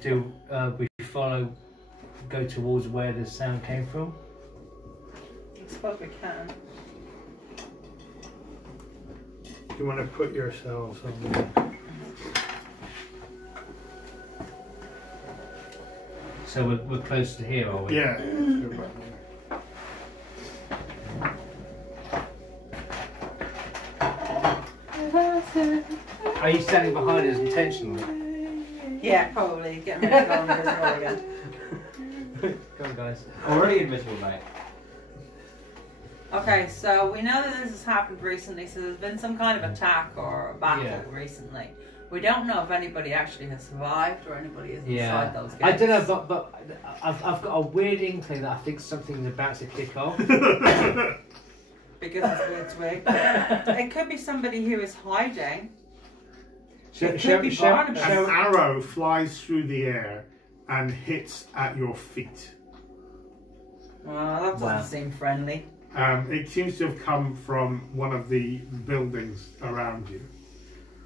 Do we go towards where the sound came from? I suppose we can. You want to put yourselves on So we're close to here, are we? Yeah. Are you standing behind us intentionally? Yeah, probably. Get me to go invisible again. Come on, guys. Already invisible, mate. Okay, so we know that this has happened recently, so there's been some kind of attack or battle recently. We don't know if anybody actually has survived or anybody is inside those gates. I don't know, but I've got a weird inkling that I think something's about to kick off. Because it's weird twig. It could be somebody who is hiding. It could be Barnabas. An arrow flies through the air and hits at your feet. Well, that doesn't seem friendly. It seems to have come from one of the buildings around you.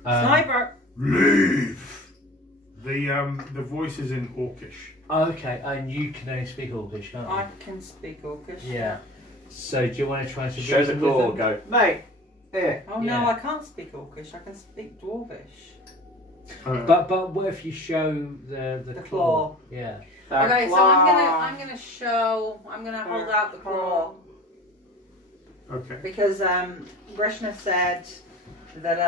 Sniper! Leave! The voice is in Orcish. Oh, okay, and you can only speak Orcish, can't you? I can speak Orcish. Yeah. So do you want to try to Show the reason claw, with them? go, mate, here. Oh no, I can't speak Orcish. I can speak Dwarvish. But what if you show the claw? Yeah. Okay, so I'm gonna hold out the claw. Okay. Because Grishna said that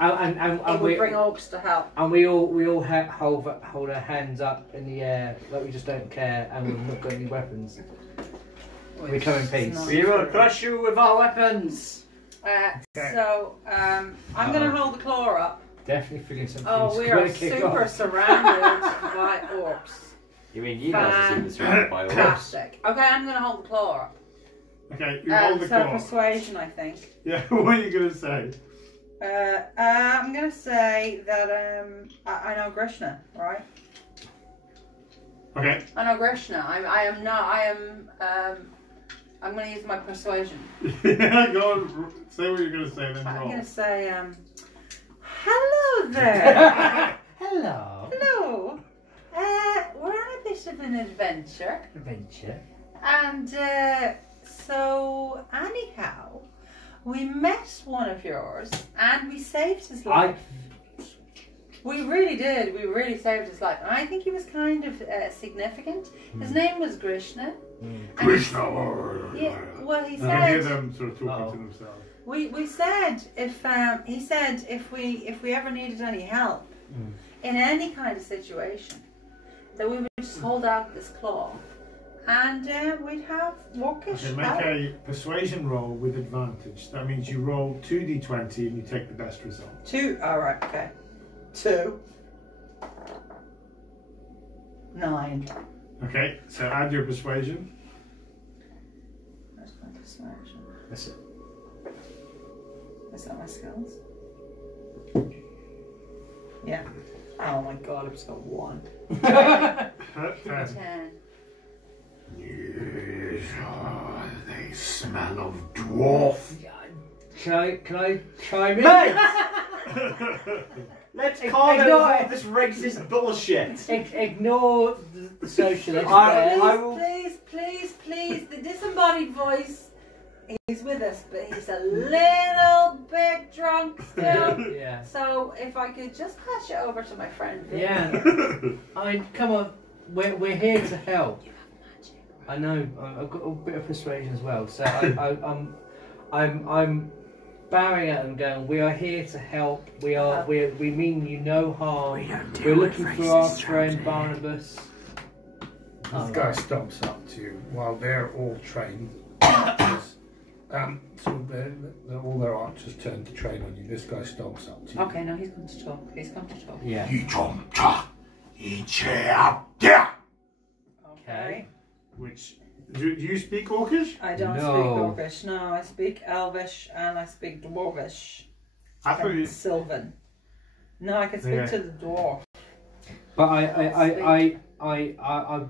And it would bring orcs to help. And we all hold our hands up in the air like we just don't care, and we've not got any weapons. We come in peace. We will crush you with our weapons. So I'm gonna hold the claw up. Definitely feeling something. Oh, we are super surrounded by orcs. You mean you guys are super surrounded by orcs? Fantastic. Okay, I'm gonna hold the claw up. Okay, you hold the claw. Persuasion, I think. Yeah, what are you going to say? I'm going to say that I know Grishna, right? Okay. I know Grishna. I'm going to use my persuasion. Yeah, go on. Say what you're going to say, then I'm roll. going to say, hello there. Hello. Hello. We're on a bit of an adventure. And so, anyhow, we met one of yours and we saved his life. We really did. We really saved his life. And I think he was kind of significant. His name was Grishna. Grishna! Yeah, well, he said... I hear them sort of talking to themselves. We said he said if we ever needed any help in any kind of situation, that we would just hold out this claw. And we'd have Orcish Okay, make a persuasion roll with advantage. That means you roll 2d20 and you take the best result. 2. All right. Okay. 2. 9. Okay, so add your persuasion. Where's my persuasion? That's it. Is that my skills? Yeah. Oh my god! I've just got 1. 10. Yes, they smell of dwarf. Can I chime in? Let's calm down all this racist bullshit. Ignore the socialist. Please, the disembodied voice. He's with us, but he's a little bit drunk still. Yeah. So if I could just pass you over to my friend Vic. Yeah. I mean, come on, we're here to help. I know. I've got a bit of persuasion as well, so I'm bowing at them, going, "We are here to help. We mean you no harm. We're looking for our friend Barnabas." This guy stomps up to you while they're all trained. So all their archers turn to train on you. This guy stomps up to you. Okay, no, he's going to talk. He's going to talk. Yeah. Okay. Which do you speak Orcish? I don't speak Orcish. No, I speak Elvish and I speak Dwarvish. I thought you. Sylvan. No, I can speak to the dwarf. But I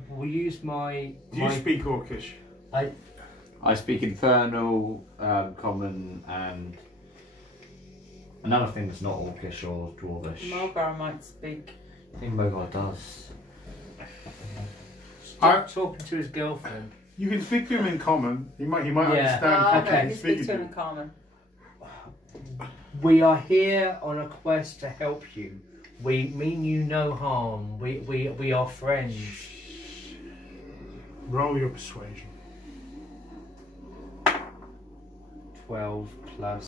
will use my. Do you speak Orcish? I speak Infernal, Common, and another thing that's not Orcish or Dwarvish. Mogar might speak. I think Mogar does. Stop talking to his girlfriend. You can speak to him in common. He might understand. Oh, okay, you speak speak to him in common. We are here on a quest to help you. We mean you no harm. We are friends. Roll your persuasion. 12 plus.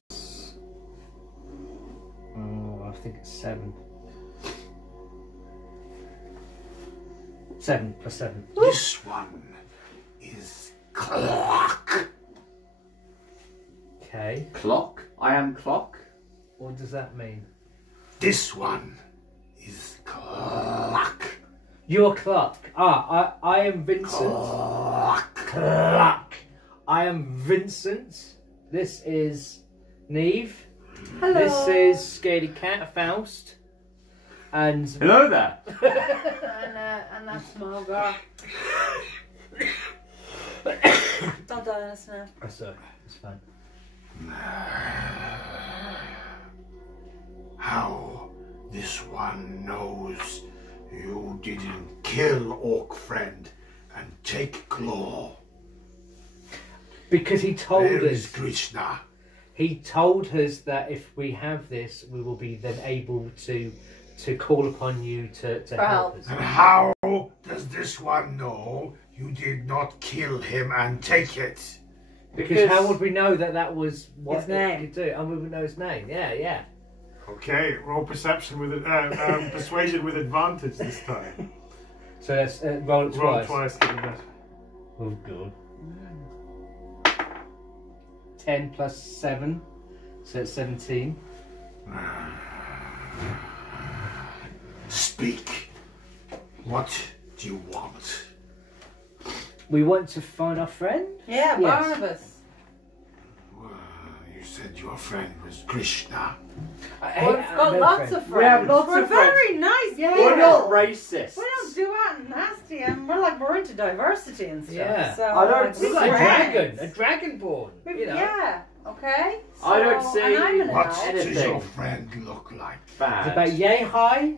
Oh, I think it's 7. 7 plus 7. This one is clock. Okay. Clock? I am clock? What does that mean? This one is clock. You're Clark. I am Vincent. Clark. I am Vincent. This is Neve. Hello. This is Scaredy Cat, Faust. And Hello there! And that small girl. Don't die on us now. oh, sorry, it's fine. How this one knows you didn't kill Orc Friend and take Claw. Because he told Where is us. Krishna? He told us that if we have this, we will be then able to call upon you to help us. And how does this one know you did not kill him and take it? Because how would we know that was what His name. you do? And we would know his name. Yeah. Okay, roll perception with persuasion with advantage this time. So let's roll it Roll twice. twice to the best. Oh god. 10 plus 7, so it's 17. Speak. What do you want? We want to find our friend? Yeah, Yes. Barnabas. Well, you said your friend was Krishna. Well, we've got lots of friends. We have lots We're of friends. very nice people. We're not racist. We don't do that nasty, and we're into diversity and stuff. Yeah. So I don't like, see We've we're got a friends. dragonborn, you know. Yeah. Okay. I don't So- see and I'm an What elf. does Anything. your friend look like? Bad. It's about yay high.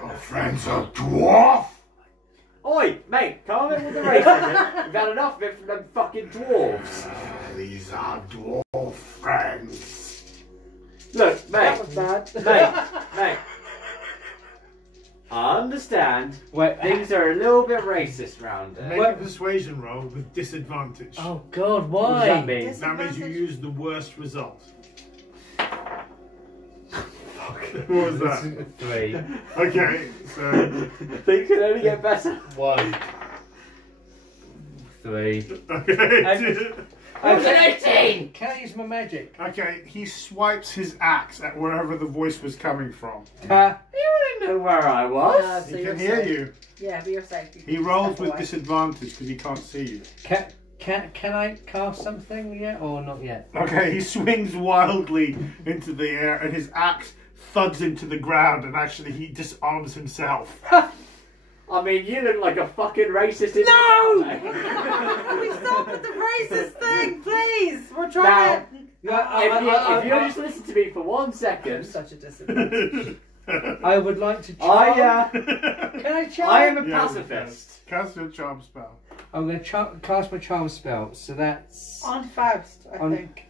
Your friend's a dwarf? Oi, mate, calm it with the racism. We've had enough of it from them fucking dwarves. These are dwarf friends. Look, That mate, was bad. mate. I understand Wait, things are a little bit racist round Make here. a persuasion roll with disadvantage. oh god, What does why? that mean? That means you Disadvantage. use the worst result. What was that? 3. Okay, so Things can only get better. 1. 3. okay. That's an 18! Can I use my magic? Okay, he swipes his axe at wherever the voice was coming from. You wouldn't know where I was. So He you're can hear safe. you. Yeah, but you're safe. You He can rolls step with away. disadvantage because he can't see you. Can I cast something yet or not yet? Okay, he swings wildly into the air and his axe thuds into the ground and actually he disarms himself. I mean, you look like a fucking racist. In No! the Can we stop with the racist thing, please? We're Now, trying. if you'll just listen to me for 1 second, Such a disadvantage. I would like to charm. Can I charm? I am a Yeah, pacifist. Cast your charm spell. I'm going to cast my charm spell, so that's... On Faust, I On- think.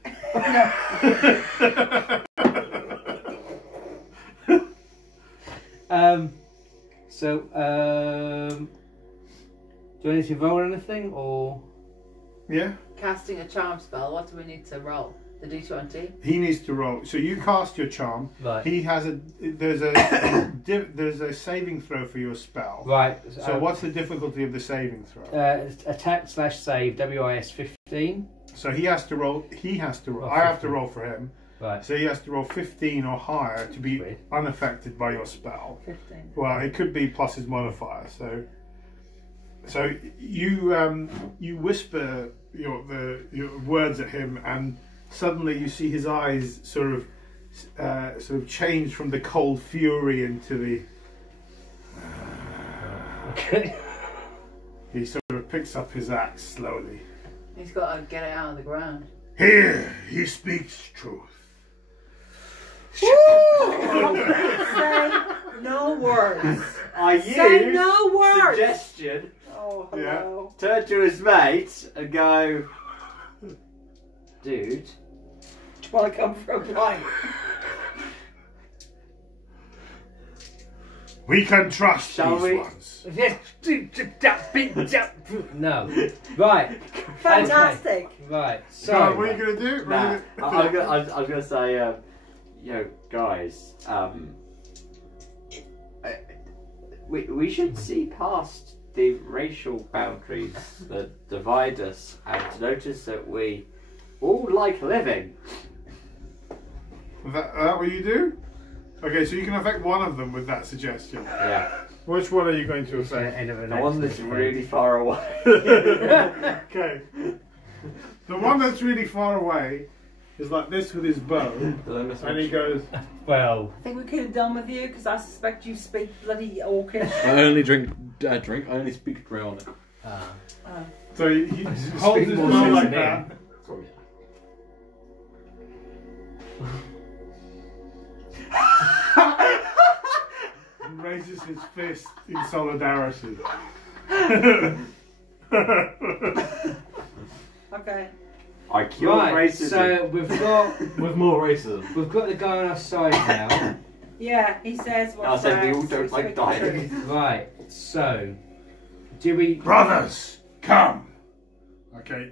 Do I need to roll anything, or... Yeah? Casting a charm spell, what do we need to roll? The d20? He needs to roll. So you cast your charm. Right. He has a there's a there's a saving throw for your spell. Right. So what's the difficulty of the saving throw? Attack/save, WIS 15. So he has to roll. He has to roll. Oh, I have to 15. roll for him. Right. So he has to roll 15 or higher to be Sweet. unaffected by your spell. 15. Well, it could be plus his modifier. So you you whisper your words at him, and suddenly you see his eyes sort of change from the cold fury into the. Okay. He sort of picks up his axe slowly. He's got to get it out of the ground. Here, he speaks truth. Say no words. I Say use no words. suggestion, Oh, hello. turn to his mate and go, dude, Do you want to come for a blind? We can trust Shall these we? ones. No. Right. Fantastic. Okay. Right. So, So, what are you going to do? Nah, I was going to say, you know, guys, we should see past the racial boundaries that divide us and notice that we all like living. Is that what you do? Okay, so you can affect one of them with that suggestion. Yeah. Which one are you going to affect? end of an The one that's accident. really far away. Okay. The one that's really far away is like this with his bow, and he goes, Well, I think we could have done with you because I suspect you speak bloody Orcish. I only drink. I only speak Drowning. so he holds his more bow sense like than that, him. and raises his fist in solidarity. Okay. I killed right. racism. So we've got With more racism. the guy on our side now. Yeah, he says what I said we all facts, don't like speak the dying. truth. Right. So, do we? Brothers, come! Okay,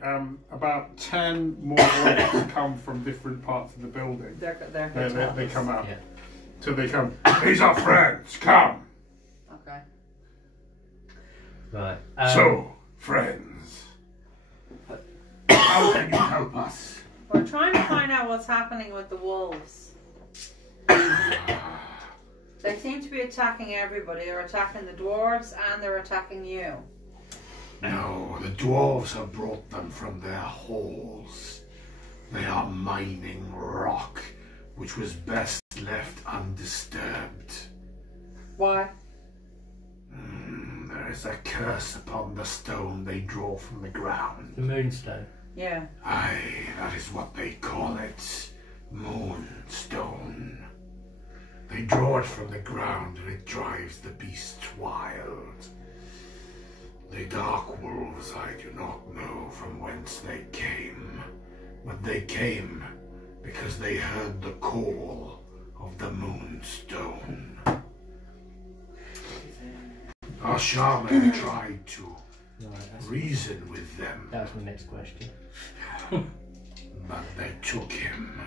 about 10 more orcs come from different parts of the building. They come out. Yeah. So they come, these are friends, come! Okay. Right. So, friends, how can you help us? We're trying to find out what's happening with the wolves. They seem to be attacking everybody. They're attacking the dwarves and they're attacking you. No, the dwarves have brought them from their holes. They are mining rock, which was best left undisturbed. Why? There is a curse upon the stone they draw from the ground. The moonstone. Yeah. Aye, that is what they call it. Moonstone. They draw it from the ground and it drives the beasts wild. The dark wolves, I do not know from whence they came, but they came because they heard the call of the Moonstone. Our shaman tried to reason with them, That was my next question. but they took him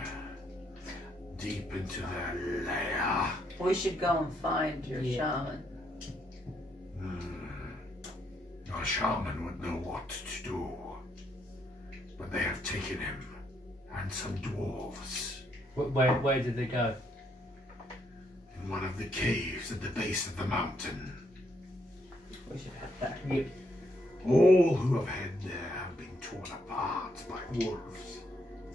deep into their lair. We should go and find your Yeah. shaman. Our shaman would know what to do, but they have taken him and some dwarves Where did they go? in one of the caves at the base of the mountain. We should have that. Yeah. All who have head there have been torn apart by wolves.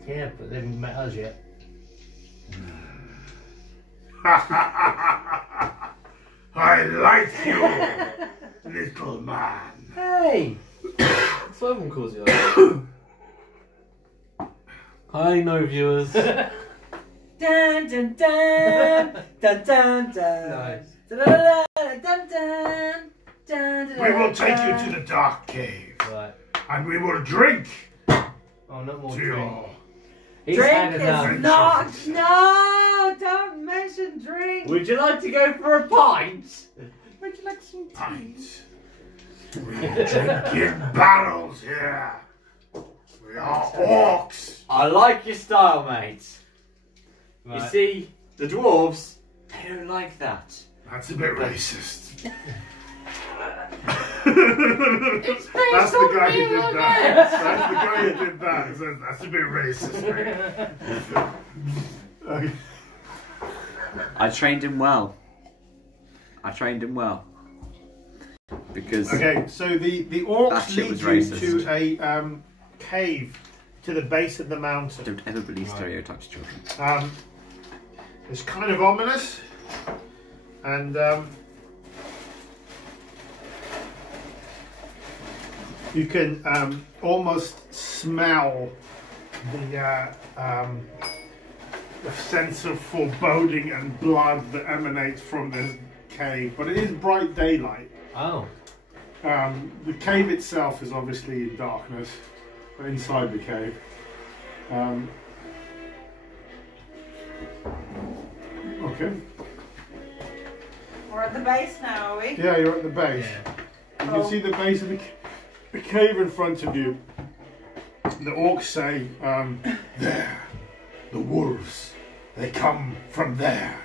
Yeah, but they haven't met us yet. I like you, little man. Hey! So everyone calls you that. Hi, no viewers. Dun dun dun dun dun dun. Nice. Dun dun dun dun dun dun. We will take you to the dark cave, Right. and we will drink Oh, not more to drink. your... He's Drink had enough. is not. No, don't mention drink. Would you like to go for a pint? Would you like some Pint. We drink in barrels here. We are orcs. I like your style, mate. You Right. see, the dwarves, they don't like that. That's a bit racist. It's based That's the on guy who real did that. events. That's the guy who did that. He says, that's a bit racist, mate. Okay. I trained him well. Because Okay, so the That orcs shit lead was you racist. to a cave to the base of the mountain. don't ever believe stereotypes, children. It's kind of ominous, and you can almost smell the sense of foreboding and blood that emanates from this cave. But it is bright daylight. Oh. The cave itself is obviously in darkness, but inside the cave. Okay. We're at the base now, are we? Yeah, you're at the base. Yeah. You can see the base of the cave in front of you. The orcs say, there, the wolves, they come from there.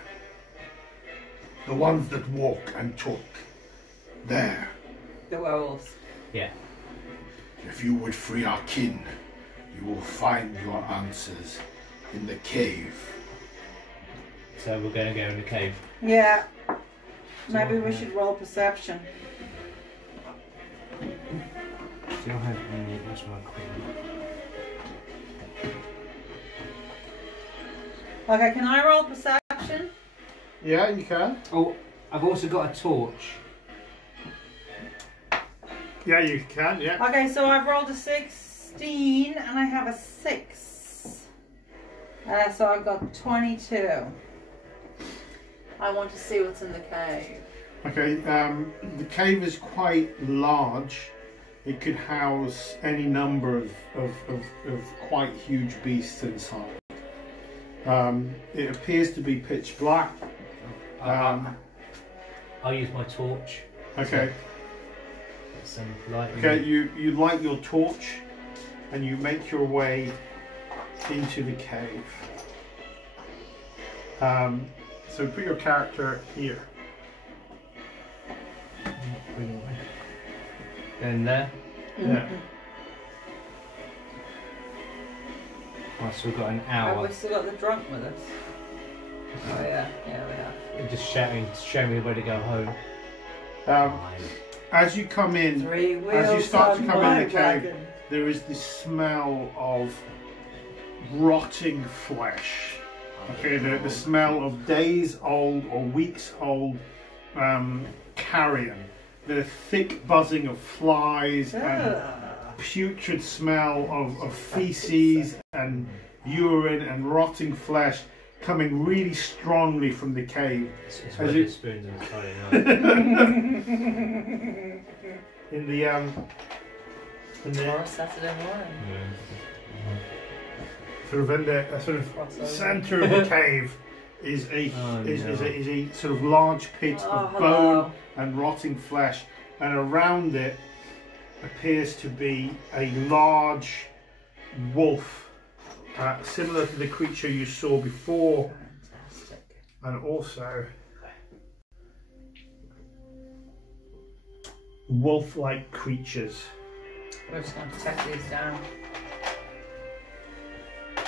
The ones that walk and talk, there. The werewolves. Yeah. If you would free our kin, you will find your answers in the cave. So we're going to go in the cave. Yeah. Maybe we should roll perception. Do you have any? What's my queen? Okay, can I roll perception? Yeah, you can. Oh, I've also got a torch. Yeah, you can, yeah. Okay, so I've rolled a 16 and I have a 6. So I've got 22. I want to see what's in the cave. Okay, the cave is quite large. It could house any number of quite huge beasts inside. It appears to be pitch black. I'll use my torch. Okay. Some light. Okay, you light your torch and you make your way into the cave. So put your character here. In there. Yeah. Oh, so we've got an Have hour. we still got the drunk with us? Oh yeah, yeah we have. We're just shouting, showing me where to go home. As you come in, Three as you wheels start to on come my in the cave, wagon. there is this smell of rotting flesh. Okay, the smell of days old or weeks old carrion. The thick buzzing of flies and putrid smell of feces and urine and rotting flesh coming really strongly from the cave. It's As Weatherspoons you- and Friday night. In the Tomorrow, Saturday morning. sort of in the sort of centre of the cave is a is a sort of large pit of bone and rotting flesh, and around it appears to be a large wolf, similar to the creature you saw before, Fantastic. and also wolf-like creatures. We're just going to take these down.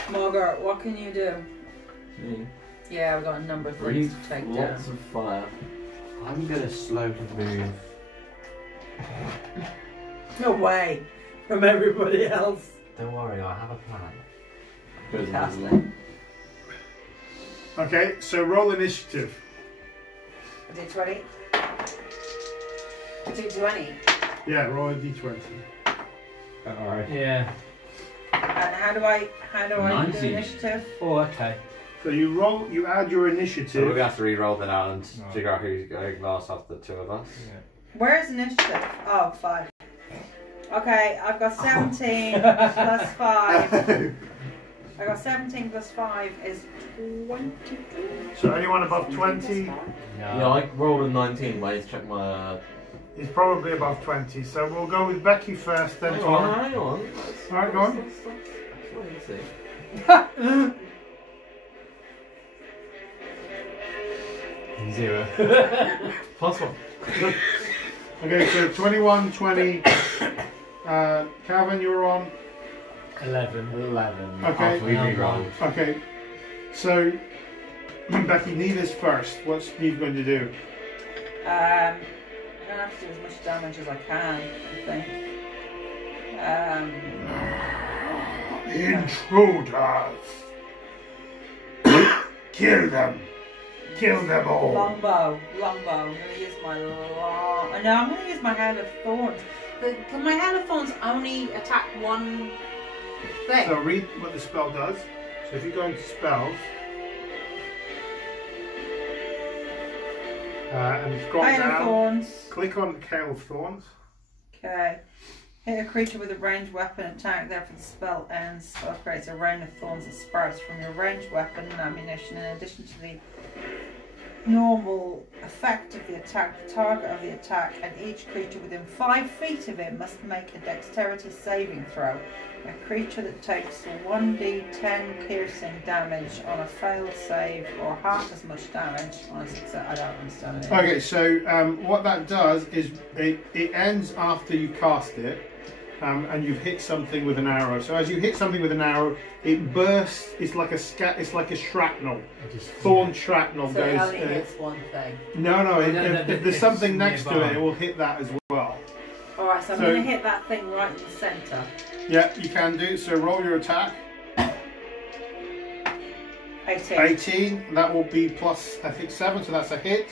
Margaret, what can you do? Me. Yeah, we've got a number of Breathe things to take down. lots of fire. I'm gonna slowly move. No way! From everybody else. Don't worry, I have a plan. Goes Fantastic. invisible. Okay, so roll initiative. A D20. A D20. Yeah, roll a d20. Alright. Yeah. And how do I do 19. initiative? Oh, okay. So you add your So initiative. we're gonna have to re-roll then, Alan, to No. figure out who's going last after the two of us. Where's initiative? Oh, 5. Okay, I've got 17 plus 5. I got 17 plus 5 is 22. So anyone above 20 No. Yeah, I rolled a 19, but I need to check my. is probably above 20. So we'll go with Bekki first, then Hang Torin. on, hang on. Alright, go on. Let's see. 0. Plus 1. Okay, so 21, 20. Cabhan, you're on. 11. 11. Okay. After we re-rolled. Okay, so Bekki, Neva's first. What's Neve going to do? I'm gonna have to do as much damage as I can, I think. Intruders! Kill them! Kill them all! Longbow. I'm gonna use my long. No, I'm gonna use my Hail of Thorns. Can my Hail of Thorns only attack one thing? So read what the spell does. So if you go into spells, and scroll Hail of down, Thorns. click on Hail of Thorns. Okay. Hit a creature with a ranged weapon attack, therefore the spell ends. Spell creates a rain of thorns that sprouts from your ranged weapon and ammunition in addition to the normal effect of the attack the target of the attack, and each creature within 5 feet of it must make a dexterity saving throw. A creature that takes 1d10 piercing damage on a failed save, or half as much damage on a success. I don't understand it. Okay, so what that does is it ends after you cast it, and you've hit something with an arrow. So as you hit something with an arrow, it bursts. It's like a shrapnel. Thorn shrapnel So it goes. only hits one thing. No. If there's something next to nearby. it, it will hit that as well. Alright, so I'm So- going to hit that thing right in the centre. Yeah, you can do. So roll your attack. 18. 18. That will be plus, I think, 7. So that's a hit.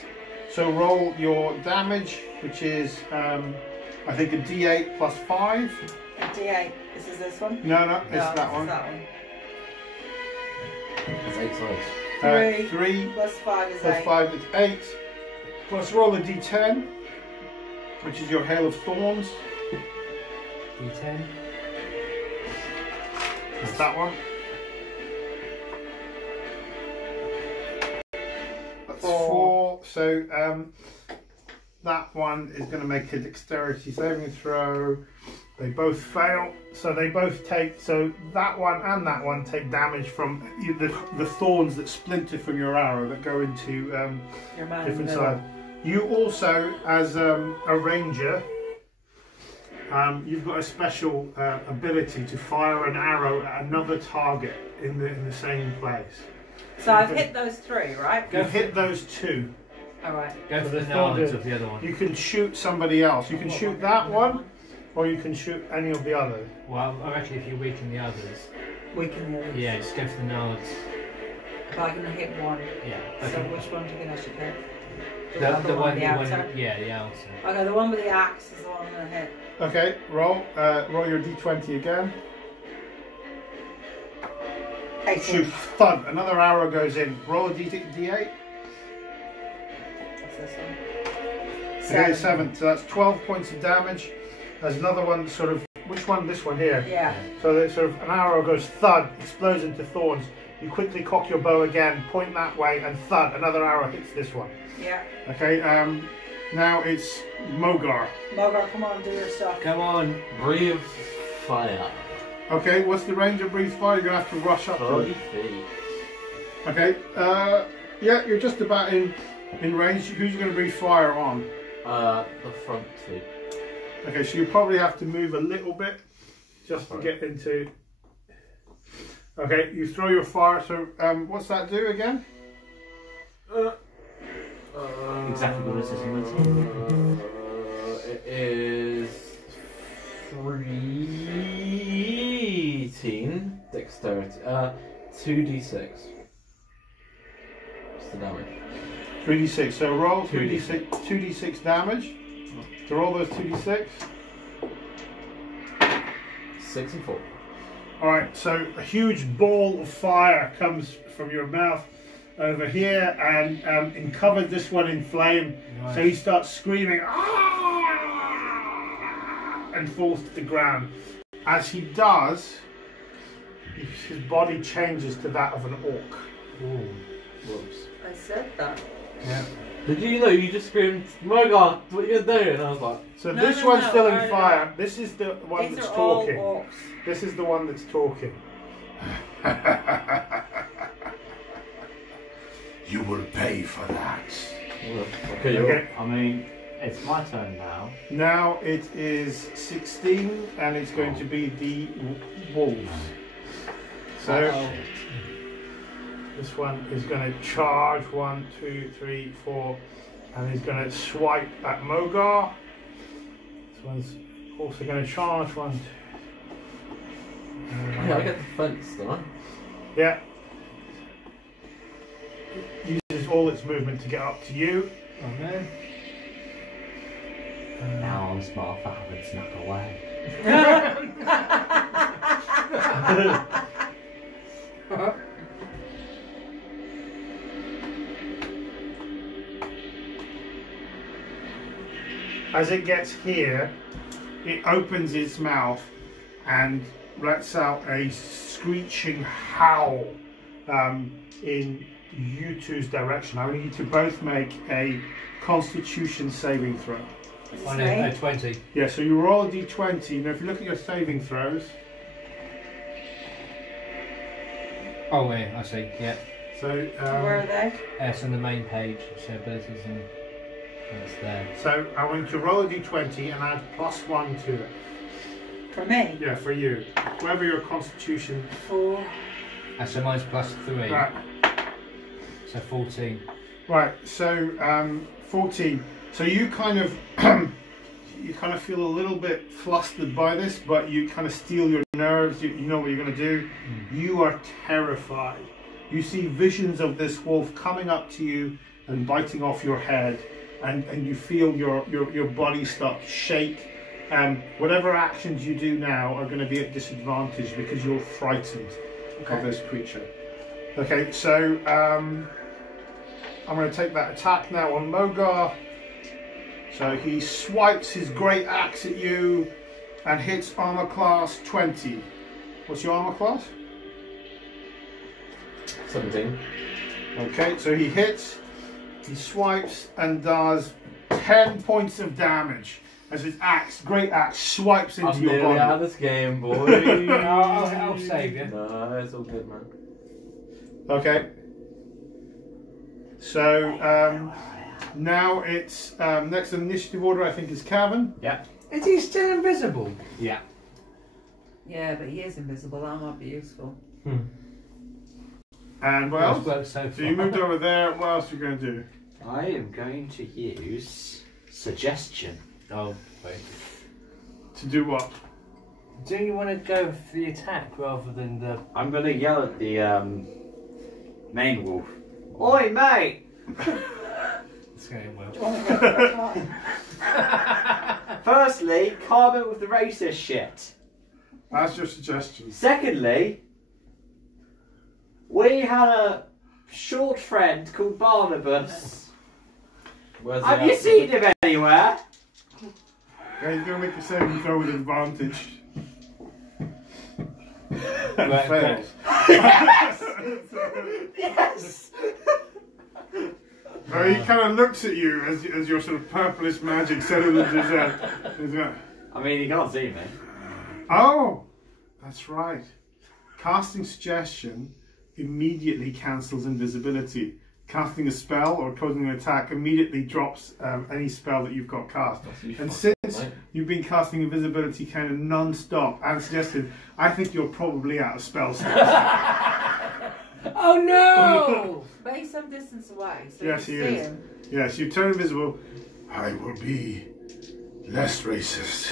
So roll your damage, which is, I think, a D8 plus 5. A D8. This is this one? No, it's No, that this one. is that one. That's 8 sides. 3 Plus 5 is plus 8. 5 is 8. Plus roll a D10, which is your Hail of Thorns. D10. It's that one. That's 4. So that one is going to make a dexterity saving throw. They both fail, so they both take. So that one and that one take damage from the thorns that splinter from your arrow that go into Your man in different the middle. sides. You also, as a ranger, you've got a special ability to fire an arrow at another target in the same place. So I've hit those 3, right? You hit those 2. Alright. Go for the the knowledge thorn- of the other one. You can shoot somebody else. You can shoot that one, or you can shoot any of the others. Well, I reckon if you weaken the others, We can move. yeah, just go for the knowledge. But I'm going to hit one. Yeah. So Okay. which one do you think I should hit? The other one, the the outer? one, yeah, the outer. Okay, the one with the axe is the one I'm going to hit. Okay, roll your d20 again. 18. Shoot, thud. Another arrow goes in. Roll a d8. What's this one? Okay, 7. So that's 12 points of damage. There's another one, sort of. Which one? This one here. Yeah. So that sort of an arrow goes thud, explodes into thorns. You quickly cock your bow again, point that way, and thud. Another arrow hits this one. Yeah. Okay. Now it's Mogar. Mogar, come on, do your stuff. Come on. Breathe fire. Okay. What's the range of breathe fire? You're gonna have to rush up to 30 it. feet. Okay. Yeah, you're just about in range. Who's you gonna breathe fire on? The front 2. Okay, so you probably have to move a little bit just to get into. Okay, you throw your fire. So, what's that do again? Exactly what it says in the team. It is 18 dexterity. 2d6. What's the damage? 3d6. So roll 2d6 damage. So roll those 2d6. 6 and 4. All right. So a huge ball of fire comes from your mouth over here and covers this one in flame. Nice. So he starts screaming "Ah!" and falls to the ground. As he does, his body changes to that of an orc. Ooh. Whoops. I said that. Yeah. Did you know you just screamed, my god, what are you gonna do? And I was like, So No, this no, one's no, still in no, no. fire. This is the one These that's are all talking. orcs. This is the one that's talking. You will pay for that. okay, you're Okay. I mean, it's my turn now. Now it is 16, and it's going to be the wolves. So this one is going to charge 1, 2, 3, 4, and he's going to swipe at Mogar. This one's also going to charge 1, 2. Yeah, I get the fence, don't I? Yeah. It uses all its movement to get up to you. Oh no. Now I'm smart for having snuck away. As it gets here, it opens its mouth and lets out a screeching howl in you two's direction. I need you to both make a Constitution saving throw. I know, 20. Yeah, so you roll a d20. Now, if you look at your saving throws, Oh, yeah, I see. Yeah. so Where are they? It's on the main page. So abilities and it's there. so I want you to roll a d20 and add +1 to it. For me? Yeah, for you. Whatever your Constitution. 4. So mine's +3. Right. So 14. Right. So 14. So you kind of feel a little bit flustered by this, but you kind of steel your nerves. You know what you're going to do. You are terrified. You see visions of this wolf coming up to you and biting off your head, and you feel your body start to shake. Whatever actions you do now are going to be at disadvantage because you're frightened of this creature. Okay, so I'm going to take that attack now on Mogar. So he swipes his great axe at you and hits armor class 20. What's your armor class? 17. Okay, so he hits, he swipes and does 10 points of damage as his axe, great axe, swipes into I'm your nearly out of body. this game, boy. I'll save you. No, it's all good, man. Okay. So now it's next in initiative order, I think, is Cabhan. Is he still invisible? Yeah. Yeah, but he is invisible. That might be useful. And what Well, else? worked so So you moved over there. What else are you going to do? I am going to use suggestion. Oh, wait. To do what? Do you want to go for the attack rather than the... I'm going to yell at the main wolf. Oi, mate! It's going well. Firstly, calm it with the racist shit. That's your suggestion. Secondly, we had a short friend called Barnabas. Where's the Have you axe? seen him anywhere? Okay, you're going to make a saving throw with advantage. And Right, fails. Yes! So he kind of looks at you as your sort of purplish magic settles into his head. He's like, I mean, he can't see me. oh, that's right. Casting suggestion immediately cancels invisibility. Casting a spell or causing an attack immediately drops any spell that you've got cast. And since you've been casting invisibility kind of non-stop and suggested, I think you're probably out of spell slots. Oh no! But he's some distance away, so Yes, you he see is. him. Yes, you turn invisible I will be less racist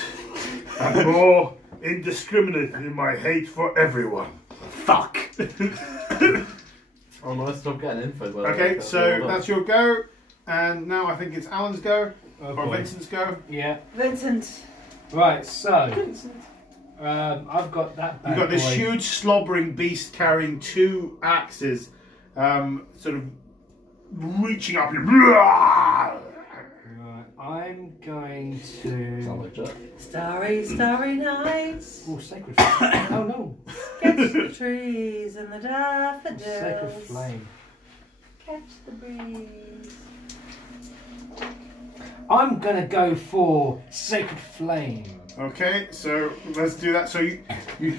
and more indiscriminate in my hate for everyone. Fuck! Oh no, let's stop getting info. Okay, so that's your go, and now I think it's Alan's go, Oh, or boy. Vincent's go. Yeah. Vincent. Right, so... I've got that bad You've got this boy. huge slobbering beast carrying two axes, sort of reaching up and Right, I'm going to... Sound like Jack. Starry, starry nights. Oh, Sacred Flame. Oh no. Catch the trees and the daffodils. Sacred Flame. Catch the breeze. I'm going to go for Sacred Flame. Okay, so let's do that. So you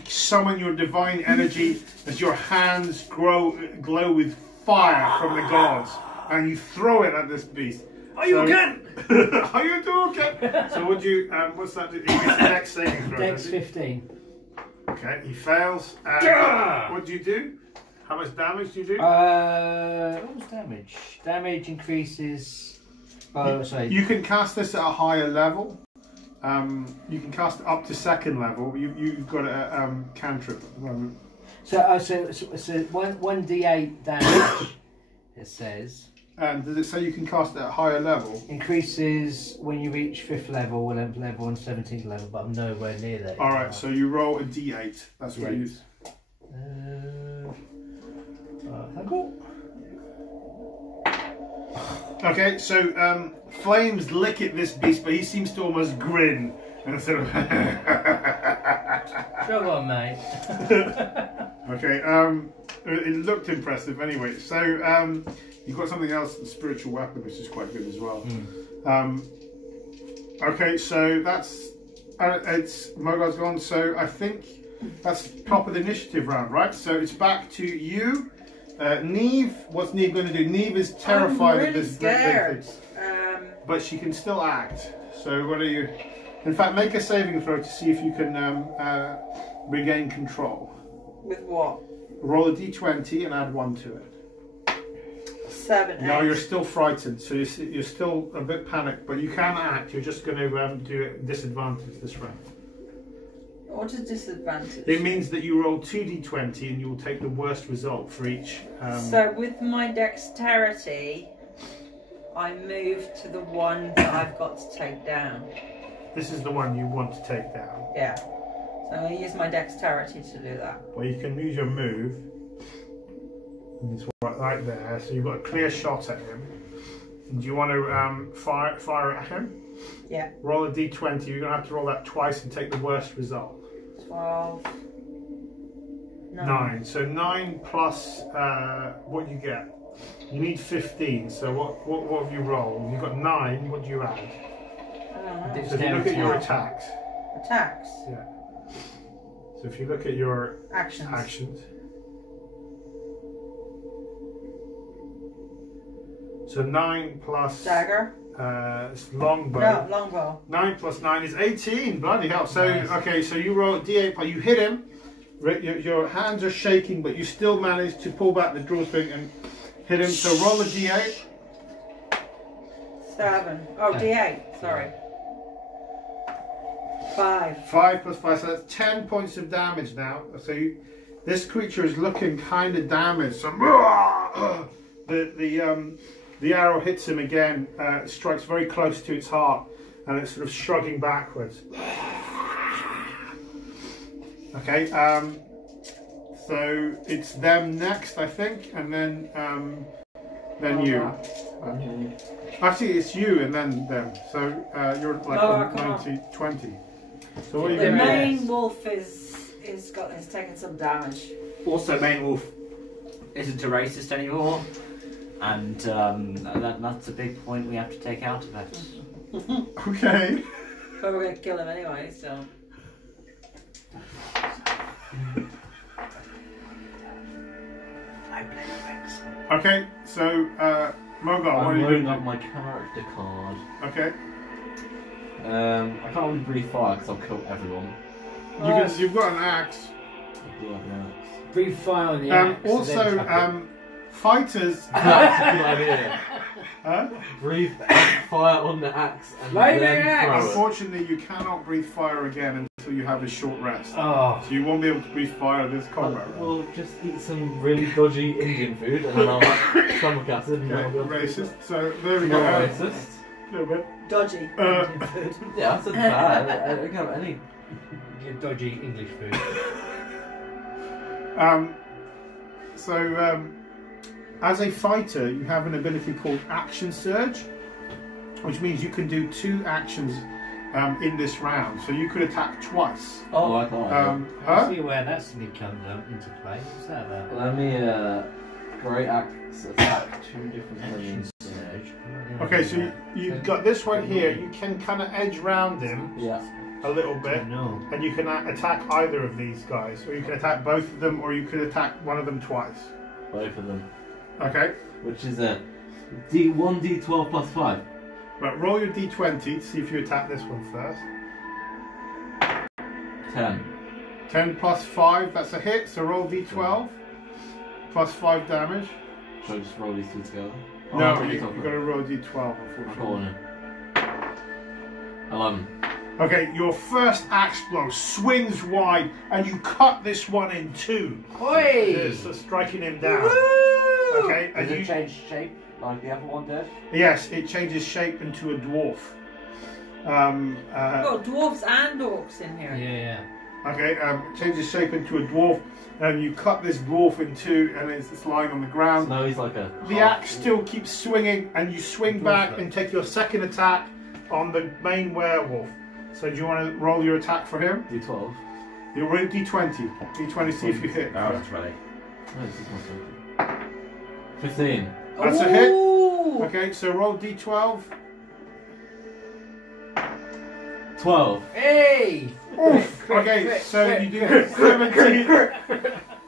summon your divine energy as your hands glow with fire from the gods, and you throw it at this beast. Are you okay? Are you doing okay? So would you? What's that? It's Dex saving throw. Dex does it? 15. Okay, he fails. What do you do? How much damage do you do? What was damage? Damage increases... Oh, sorry. You can cast this at a higher level. You can cast it up to second level. You've got a cantrip at the moment. So 1d8 damage, it says. And does it say you can cast it at a higher level? Increases when you reach 5th level, 11th level, and 17th level, but I'm nowhere near that. Alright, so you roll a d8. That's what you use. Cool. Okay, so flames lick at this beast, but he seems to almost grin and sort of. Go on, mate. Okay, it looked impressive anyway. So you've got something else, the spiritual weapon, which is quite good as well. Okay, so that's it's Mogul's gone. So I think that's top of the initiative round, right? So it's back to you, Neve. What's Neve going to do? Neve is terrified I'm really of this scared. but she can still act. So what are you? In fact, make a saving throw to see if you can regain control. With what? Roll a d20 and add 1 to it. 7. No, 8. you're still frightened, so you're still a bit panicked, but you can act. You're just going to do it disadvantage this round. What is disadvantage? It means that you roll 2d20 and you will take the worst result for each. So with my dexterity, I move to the one that I've got to take down. This is the one you want to take down. Yeah. So I'm going to use my dexterity to do that. Well, you can use your move. And it's right there, so you've got a clear shot at him. And do you want to fire at him? Yeah. Roll a d20. You're going to have to roll that twice and take the worst result. 12. 9. So 9 plus what do you get? You need 15. So what have you rolled? You've got 9. What do you add? I don't know. So if you look at your attacks. Attacks. Yeah. So if you look at your Actions. So 9 plus Dagger. It's longbow. No, longbow. 9 plus 9 is 18. Bloody hell. So Nice. okay, so you roll d8, but you hit him. Your hands are shaking, but you still manage to pull back the drawstring and hit him. So roll a d8. 7. Oh, D8. Sorry. 5. 5 plus 5, so that's 10 points of damage now. So this creature is looking kind of damaged. So the arrow hits him again, strikes very close to its heart, and it's sort of shrugging backwards. Okay, so it's them next, I think, and then you. Actually, it's you and then them. So you're like on 90, 20. So what are you The going to do? main wolf has taken some damage. Also, Main Wolf isn't a racist anymore, and that's a big point we have to take out of it. Okay. But we're going to kill him anyway, so. Okay, so Mogul, what are I'm you loading doing? up my character card. Okay. I can't really breathe fire because I'll kill everyone. You've got an axe. I do have an axe. Breathe fire on the axe. and then Also, tap it. fighters. That's a good idea. Huh? Breathe fire on the axe and Light the then axe! throw it. Unfortunately, you cannot breathe fire again until you have a short rest. Oh. So you won't be able to breathe fire this combat round. We'll just eat some really dodgy Indian food and then I'll have stomach acid and then I'll be able to Racist. So there we go. Not racist. A little bit. Dodgy. food. Yeah, that's bad. I can have any. Your dodgy English food. As a fighter, you have an ability called Action Surge, which means you can do 2 actions in this round. So you could attack twice. Oh, I can't. I see where that's going to come into play. What's that about? Let me great axe attack 2 different enemies. Okay, so you've got this one here. You can kind of edge round him Yeah. a little bit, No. and you can attack either of these guys, or you can attack both of them, or you could attack one of them twice. Both of them. Okay, Which is a D12 plus 5. but roll your d20 to see if you attack this one first. 10. 10 plus 5, that's a hit, so roll d12 plus 5 damage. Should I just roll these 2 together? No, you've got to roll d12, I'm unfortunately. calling it. 11. Okay, your first axe blow swings wide, and you cut this one in 2. Oi! So striking him down. Okay, and Does you it change shape like the other one did? yes, it changes shape into a dwarf. We've got dwarves and orcs in here. Yeah. Okay, changes shape into a dwarf, and you cut this dwarf in 2, and it's lying on the So ground. now he's like a. The axe still keeps swinging, and you swing back and take your second attack on the main werewolf. So do you want to roll your attack for him? D12. You roll D20. D20, see if you hit. That was 20. Oh, this is my 15. That's a hit. Ooh. Okay, so roll D12. 12. Hey! Okay, so you do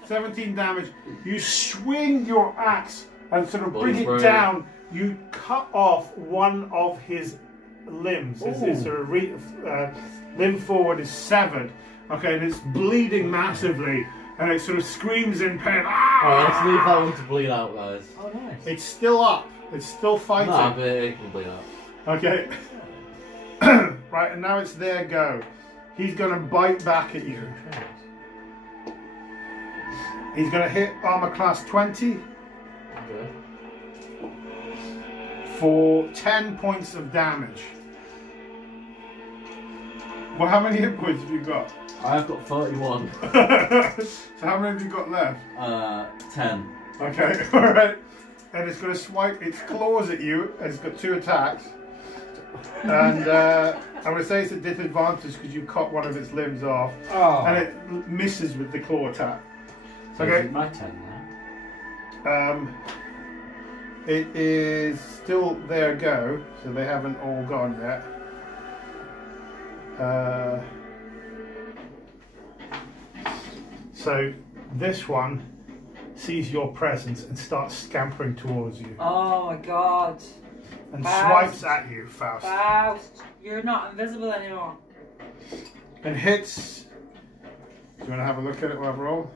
17 damage. You swing your axe and sort of bring it down. You cut off one of his limbs. His sort of limb forward is severed. Okay, and it's bleeding massively. And it sort of screams in pain. Alright, let's leave that one to bleed out, guys. Oh, nice. It's still up. It's still fighting. Nah, but it can bleed out. Okay. Right, and now it's their go. He's going to bite back at you. He's going to hit armor class 20 Okay. for 10 points of damage. Well, how many hit points have you got? I've got 31. So how many have you got left? 10. Okay, alright. And it's going to swipe its claws at you, and it's got 2 attacks. And I'm going to say it's a disadvantage because you cut one of its limbs off. Oh. And it misses with the claw attack. So Okay. it's my turn now. It is still their go, so they haven't all gone yet. So this one sees your presence and starts scampering towards you Oh my god. and Faust. swipes at you, Faust, Faust, you're not invisible anymore. and hits. Do you want to have a look at it while I roll?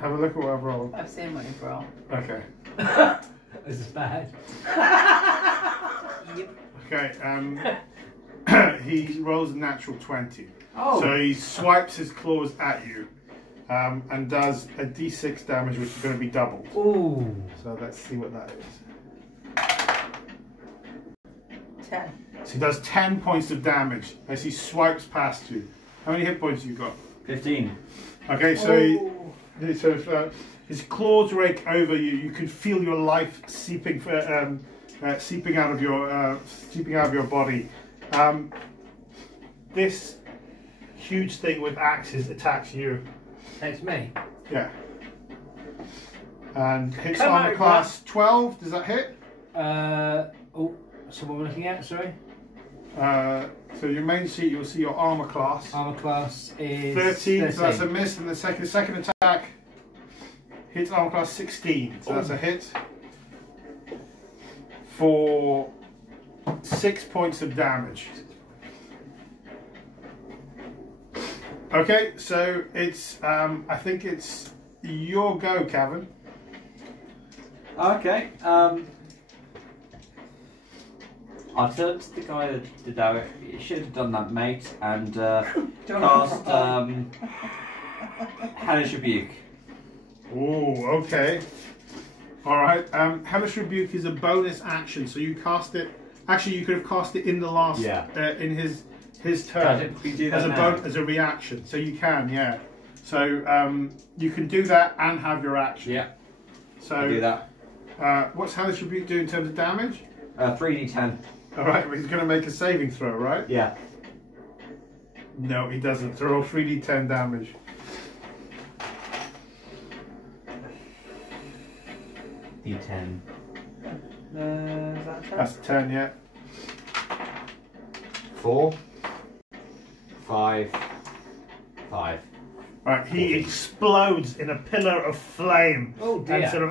Have a look at what I've rolled. I've seen what you've rolled. Okay. This is bad. Yep. Okay. He rolls a natural 20. Oh. So he swipes his claws at you and does a d6 damage, which is going to be doubled. Ooh. So let's see what that is. 10. So he does 10 points of damage as he swipes past you. How many hit points have you got? 15. Okay, so his claws rake over you. You can feel your life seeping out of your body. This huge thing with axes attacks you. That's me. Yeah. And hits Come armor on, class 12. Does that hit? Oh, so what we're looking at, sorry? So your main sheet, you'll see your armor class. Armor class is 13, so that's a miss. And the second attack hits armor class 16, so that's a hit for 6 points of damage. Okay, so it's I think it's your go, Cabhan. Okay. I'll turn to the guy that did that. You should have done that, mate, and cast Hellish Rebuke. Oh, okay. Alright, Hellish Rebuke is a bonus action, so you cast it. Actually, you could have cast it in the last, in his turn. Can you do that as a reaction, so you can, yeah. So you can do that and have your action. Yeah. So I'll do that. What's Hellish Rebuke do in terms of damage? 3d10. Alright, well, he's going to make a saving throw, right? Yeah. No, he doesn't. So roll 3d10 damage. D10. Is that 10? That's 10, yeah. 4. 5. 5. Right, he explodes in a pillar of flame. Oh dear. And sort of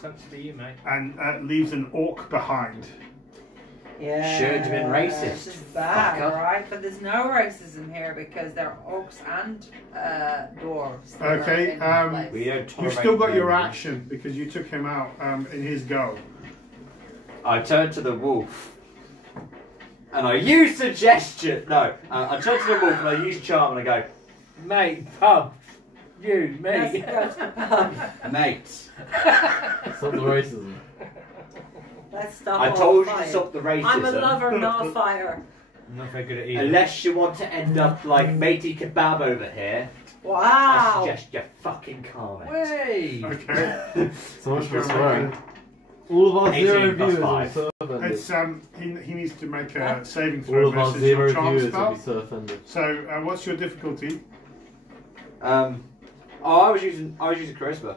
Sucks to be you, mate. and leaves an orc behind. Yeah. Should have been racist, This is bad, fucker. right? But there's no racism here because they're orcs and dwarves. that are Okay, in one place. We don't You've tolerate still got your them. action because you took him out in his go. I turn to the wolf. And I use suggestion. No, I turn to the wolf and I use charm and I Mate, pub. You, Let's me. go to the pub. go, mate. Stop the racism. Let's stop I all told the you to fire. stop the racism. I'm a lover, not a fire. I'm not very good at eating. Unless you want to end up like matey kebab over here, I Wow. suggest you fucking calm it. Way! Okay. So much for swearing. All of our 18 zero plus viewers will 5. be so offended. It's he needs to make a saving All throw of our versus your zero charm viewers will spell. be so offended. So what's your difficulty? Oh, I was using charisma.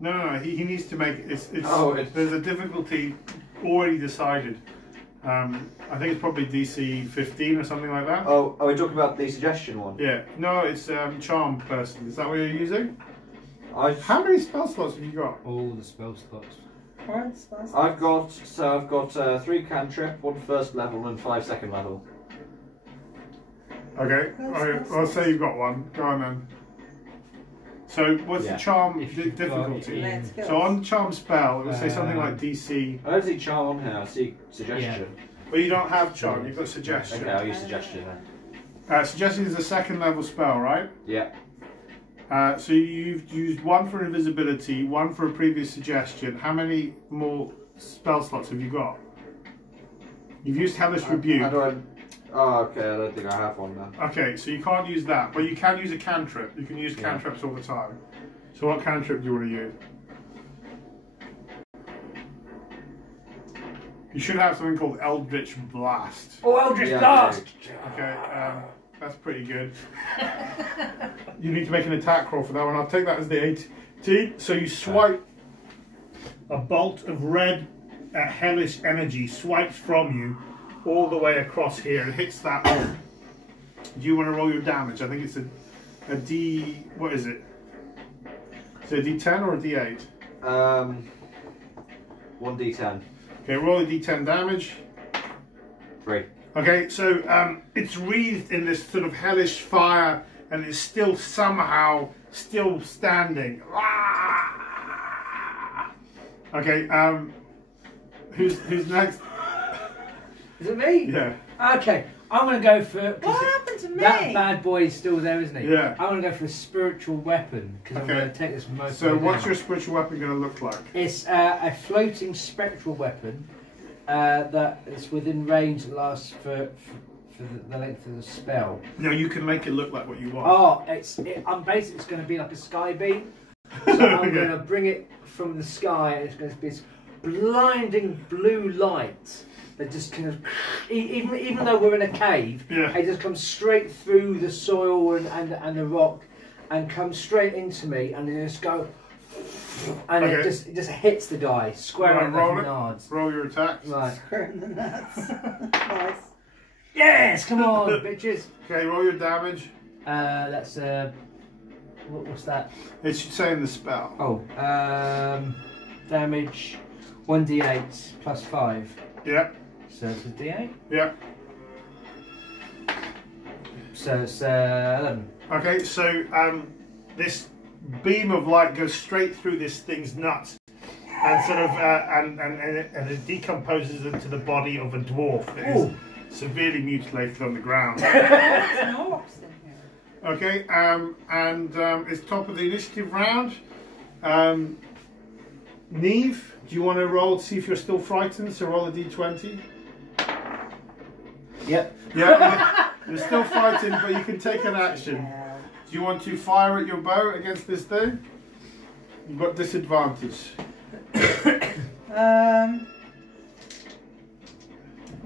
No. He needs to make it's. Oh, There's a difficulty already decided. I think it's probably DC 15 or something like that. Oh, are we talking about the suggestion one? Yeah. No, it's charm person. Is that what you're using? I've How many spell slots have you got? All the spell slots. got 3 cantrip, 1 first level, and 5 second level. Okay. I'll say you've got one. Go on then. So what's Yeah. the charm If you've got difficulty? it in- Let's go. So on charm spell, it would say something like DC. I don't see charm on here. I see suggestion. But you don't have charm. You've got suggestion. Okay, I'll use suggestion then. Suggestion is a second level spell, right? Yeah. So you've used 1 for invisibility, 1 for a previous suggestion. How many more spell slots have you got? You've used Hellish Rebuke. How do I? Oh, okay. I don't think I have one now. Okay, so you can't use that, but you can use a cantrip. You can use cantrips all the time. So what cantrip do you want to use? You should have something called Eldritch Blast. Oh, Eldritch Yeah, Blast! Okay, that's pretty good. You need to make an attack roll for that one. I'll take that as the 18. So you swipe a bolt of red hellish energy, swipes from you all the way across here and hits that one. Do you want to roll your damage? I think it's a D. What is it? Is it a D10 or a D8? 1d10. Okay, roll a D10 damage. 3. Okay, so it's wreathed in this sort of hellish fire and it's still somehow still standing. Okay, who's next? Is it me? Yeah. Okay, I'm going to go for... 'cause What happened to me? That bad boy is still there, isn't he? Yeah. I'm going to go for a spiritual weapon, because I'm Okay. going to take this most So way what's down. your spiritual weapon going to look like? It's a floating spectral weapon that is within range that lasts for the length of the spell. No, you can make it look like what you want. Oh, I'm basically it's going to be like a sky beam. So I'm Okay. going to bring it from the sky, and it's going to be this blinding blue light that just kind of, even though we're in a cave, Yeah. it just comes straight through the soil and the rock, and comes straight into me, and then just go, and Okay. it just hits the guy square Right, in the roll it. nards. Roll your attack. Right. Square in the nuts. Nice. Yes, come on, bitches. Okay, roll your damage. That's what's that? It should say in the spell. Oh, damage 1d8 plus 5. Yeah, So it's a d8. yeah. So it's 11. Okay, so this beam of light goes straight through this thing's nuts, and sort of and it decomposes into the body of a dwarf that is severely mutilated on the ground. There's no orcs in here. Okay, and it's top of the initiative round. Neve, do you want to roll to see if you're still frightened? So roll a d20. Yep. Yeah, you're still frightened, but you can take an action. Do you want to fire at your bow against this thing? You've got disadvantage.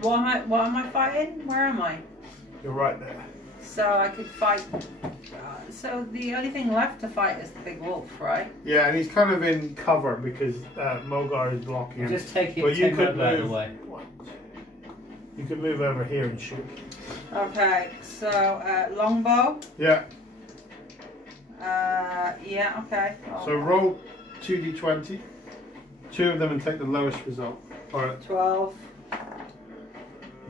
What am I fighting? Where am I? You're right there. So I could fight. So the only thing left to fight is the big wolf, right? Yeah, and he's kind of in cover because Mogar is blocking him. Just take it But you 10 could foot out of the move. way. You can move over here and shoot. Okay, so longbow. Yeah. Yeah. Okay. So roll 2d20. 2 of them and take the lowest result. Alright, 12.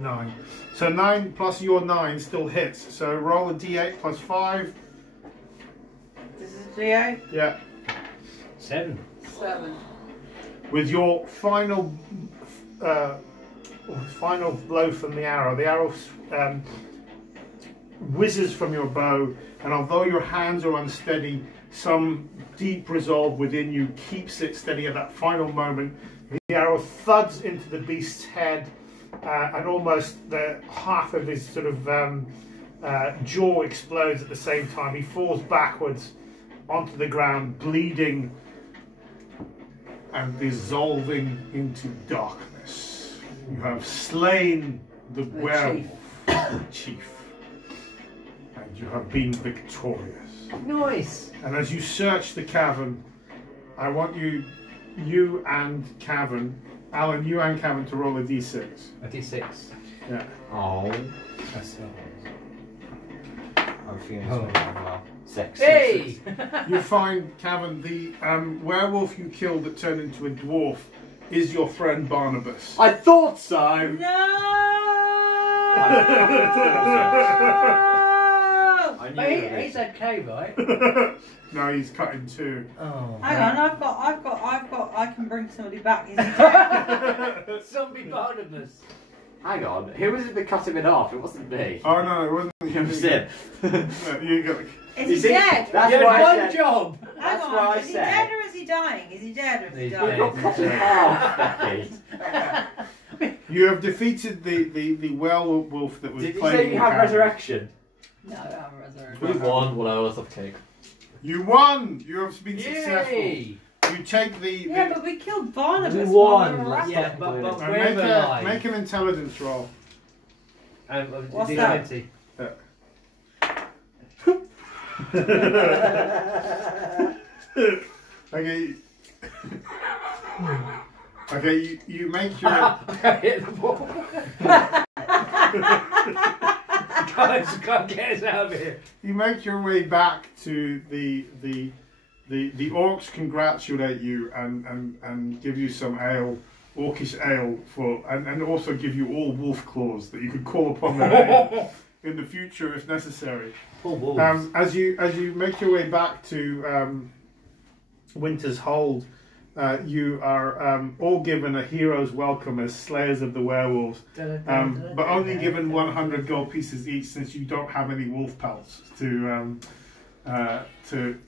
9. So 9 plus your 9 still hits. So roll a d8 plus 5. This is D8. Yeah. 7. 7. With your final blow from the arrow whizzes from your bow, and although your hands are unsteady, some deep resolve within you keeps it steady at that final moment. The arrow thuds into the beast's head, and almost the half of his sort of jaw explodes at the same time. He falls backwards onto the ground, bleeding and dissolving into darkness. You have slain the werewolf, the chief, and you have been victorious. Nice. And as you search the cavern, I want you and Cabhan, Allan, you and Cabhan to roll a d6. A d6. Yeah. Oh. That's so I'm feeling this one as well. 6. Hey! You find, Cabhan, the werewolf you killed that turned into a dwarf is your friend Barnabas. I thought so! No! I knew But it. he's okay, right? No, he's cut in two. Oh. Hang on, I can bring somebody back. Is he dead? Zombie Barnabas. Hang on, who was it that cut him in half? It wasn't me. Oh no, it wasn't. It was him. No, you got. Is You he see, dead? that's You had why I one said- job. Hang That's on, what I is he said. dead or is he dying? Is he dead or is he He's dying? dead. Got cut in half, Bekki. You have defeated the werewolf that was Did you plaguing say you have Cabhan. resurrection? No, I'm resurrected. We won 1 hour worth of cake. You won. You have been successful. Yay! You take the. Yeah, but we killed Barnabas. We while we won. were wrestling. Yeah, but and we're alive. make an intelligence roll. What's D20. Okay. Okay, you make your. Hit the ball. Guys, can't get us out of here. You make your way back to the orcs congratulate you and give you some ale, orcish ale and also give you all wolf claws that you could call upon their aid in the future if necessary. Poor wolves. As you make your way back to Winter's Hold, you are all given a hero's welcome as slayers of the werewolves, but only given 100 gold pieces each, since you don't have any wolf pelts to. Skin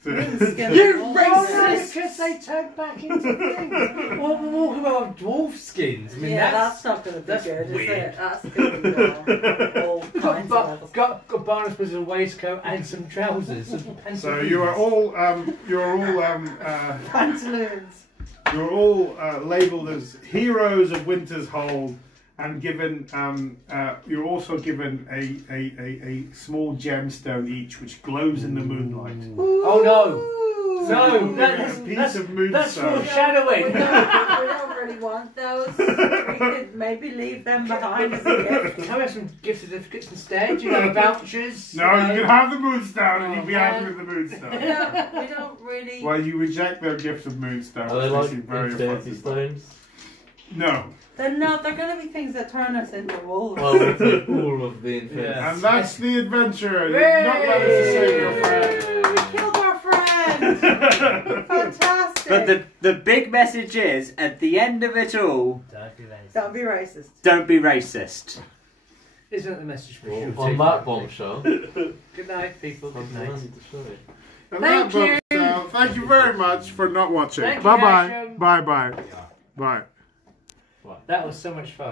You wolf. racist! Because they turn back into things. Well, we're walking about wolf skins. I mean, Yeah, that's that's not going to be that's good, is weird. it? That's going to be all kinds of got Barnabas with a waistcoat and some trousers. So you are all pantaloons. you're all labelled as heroes of Winter's Hold, and given you're also given a small gemstone each, which glows in the moonlight. Oh no! No, A piece of that's moonstone. foreshadowing. We don't really want those. We could maybe leave them behind as a gift. Can we have some gift certificates instead? You know, vouchers. No, you can have the moonstone, and you'll be happy with the moonstone. We don't really. Well, you reject their gift of moonstone. Are they which like seem very infinity offensive. stones? No, They're not. They're going to be things that turn us into wolves. Well, we take all of the infinity. Yeah. and that's the adventure. You're not allowed to save your friend. We killed our friend. Fantastic. But the big message is, at the end of it all, Don't be racist. don't be racist. Isn't that the message for Well, you? on that bombshell, Good night, people. Good I'm night. going to show it. And Thank that bombshell, thank you very much for not watching. Thank you, Bye bye. Asham. Bye bye. Bye. That was so much fun.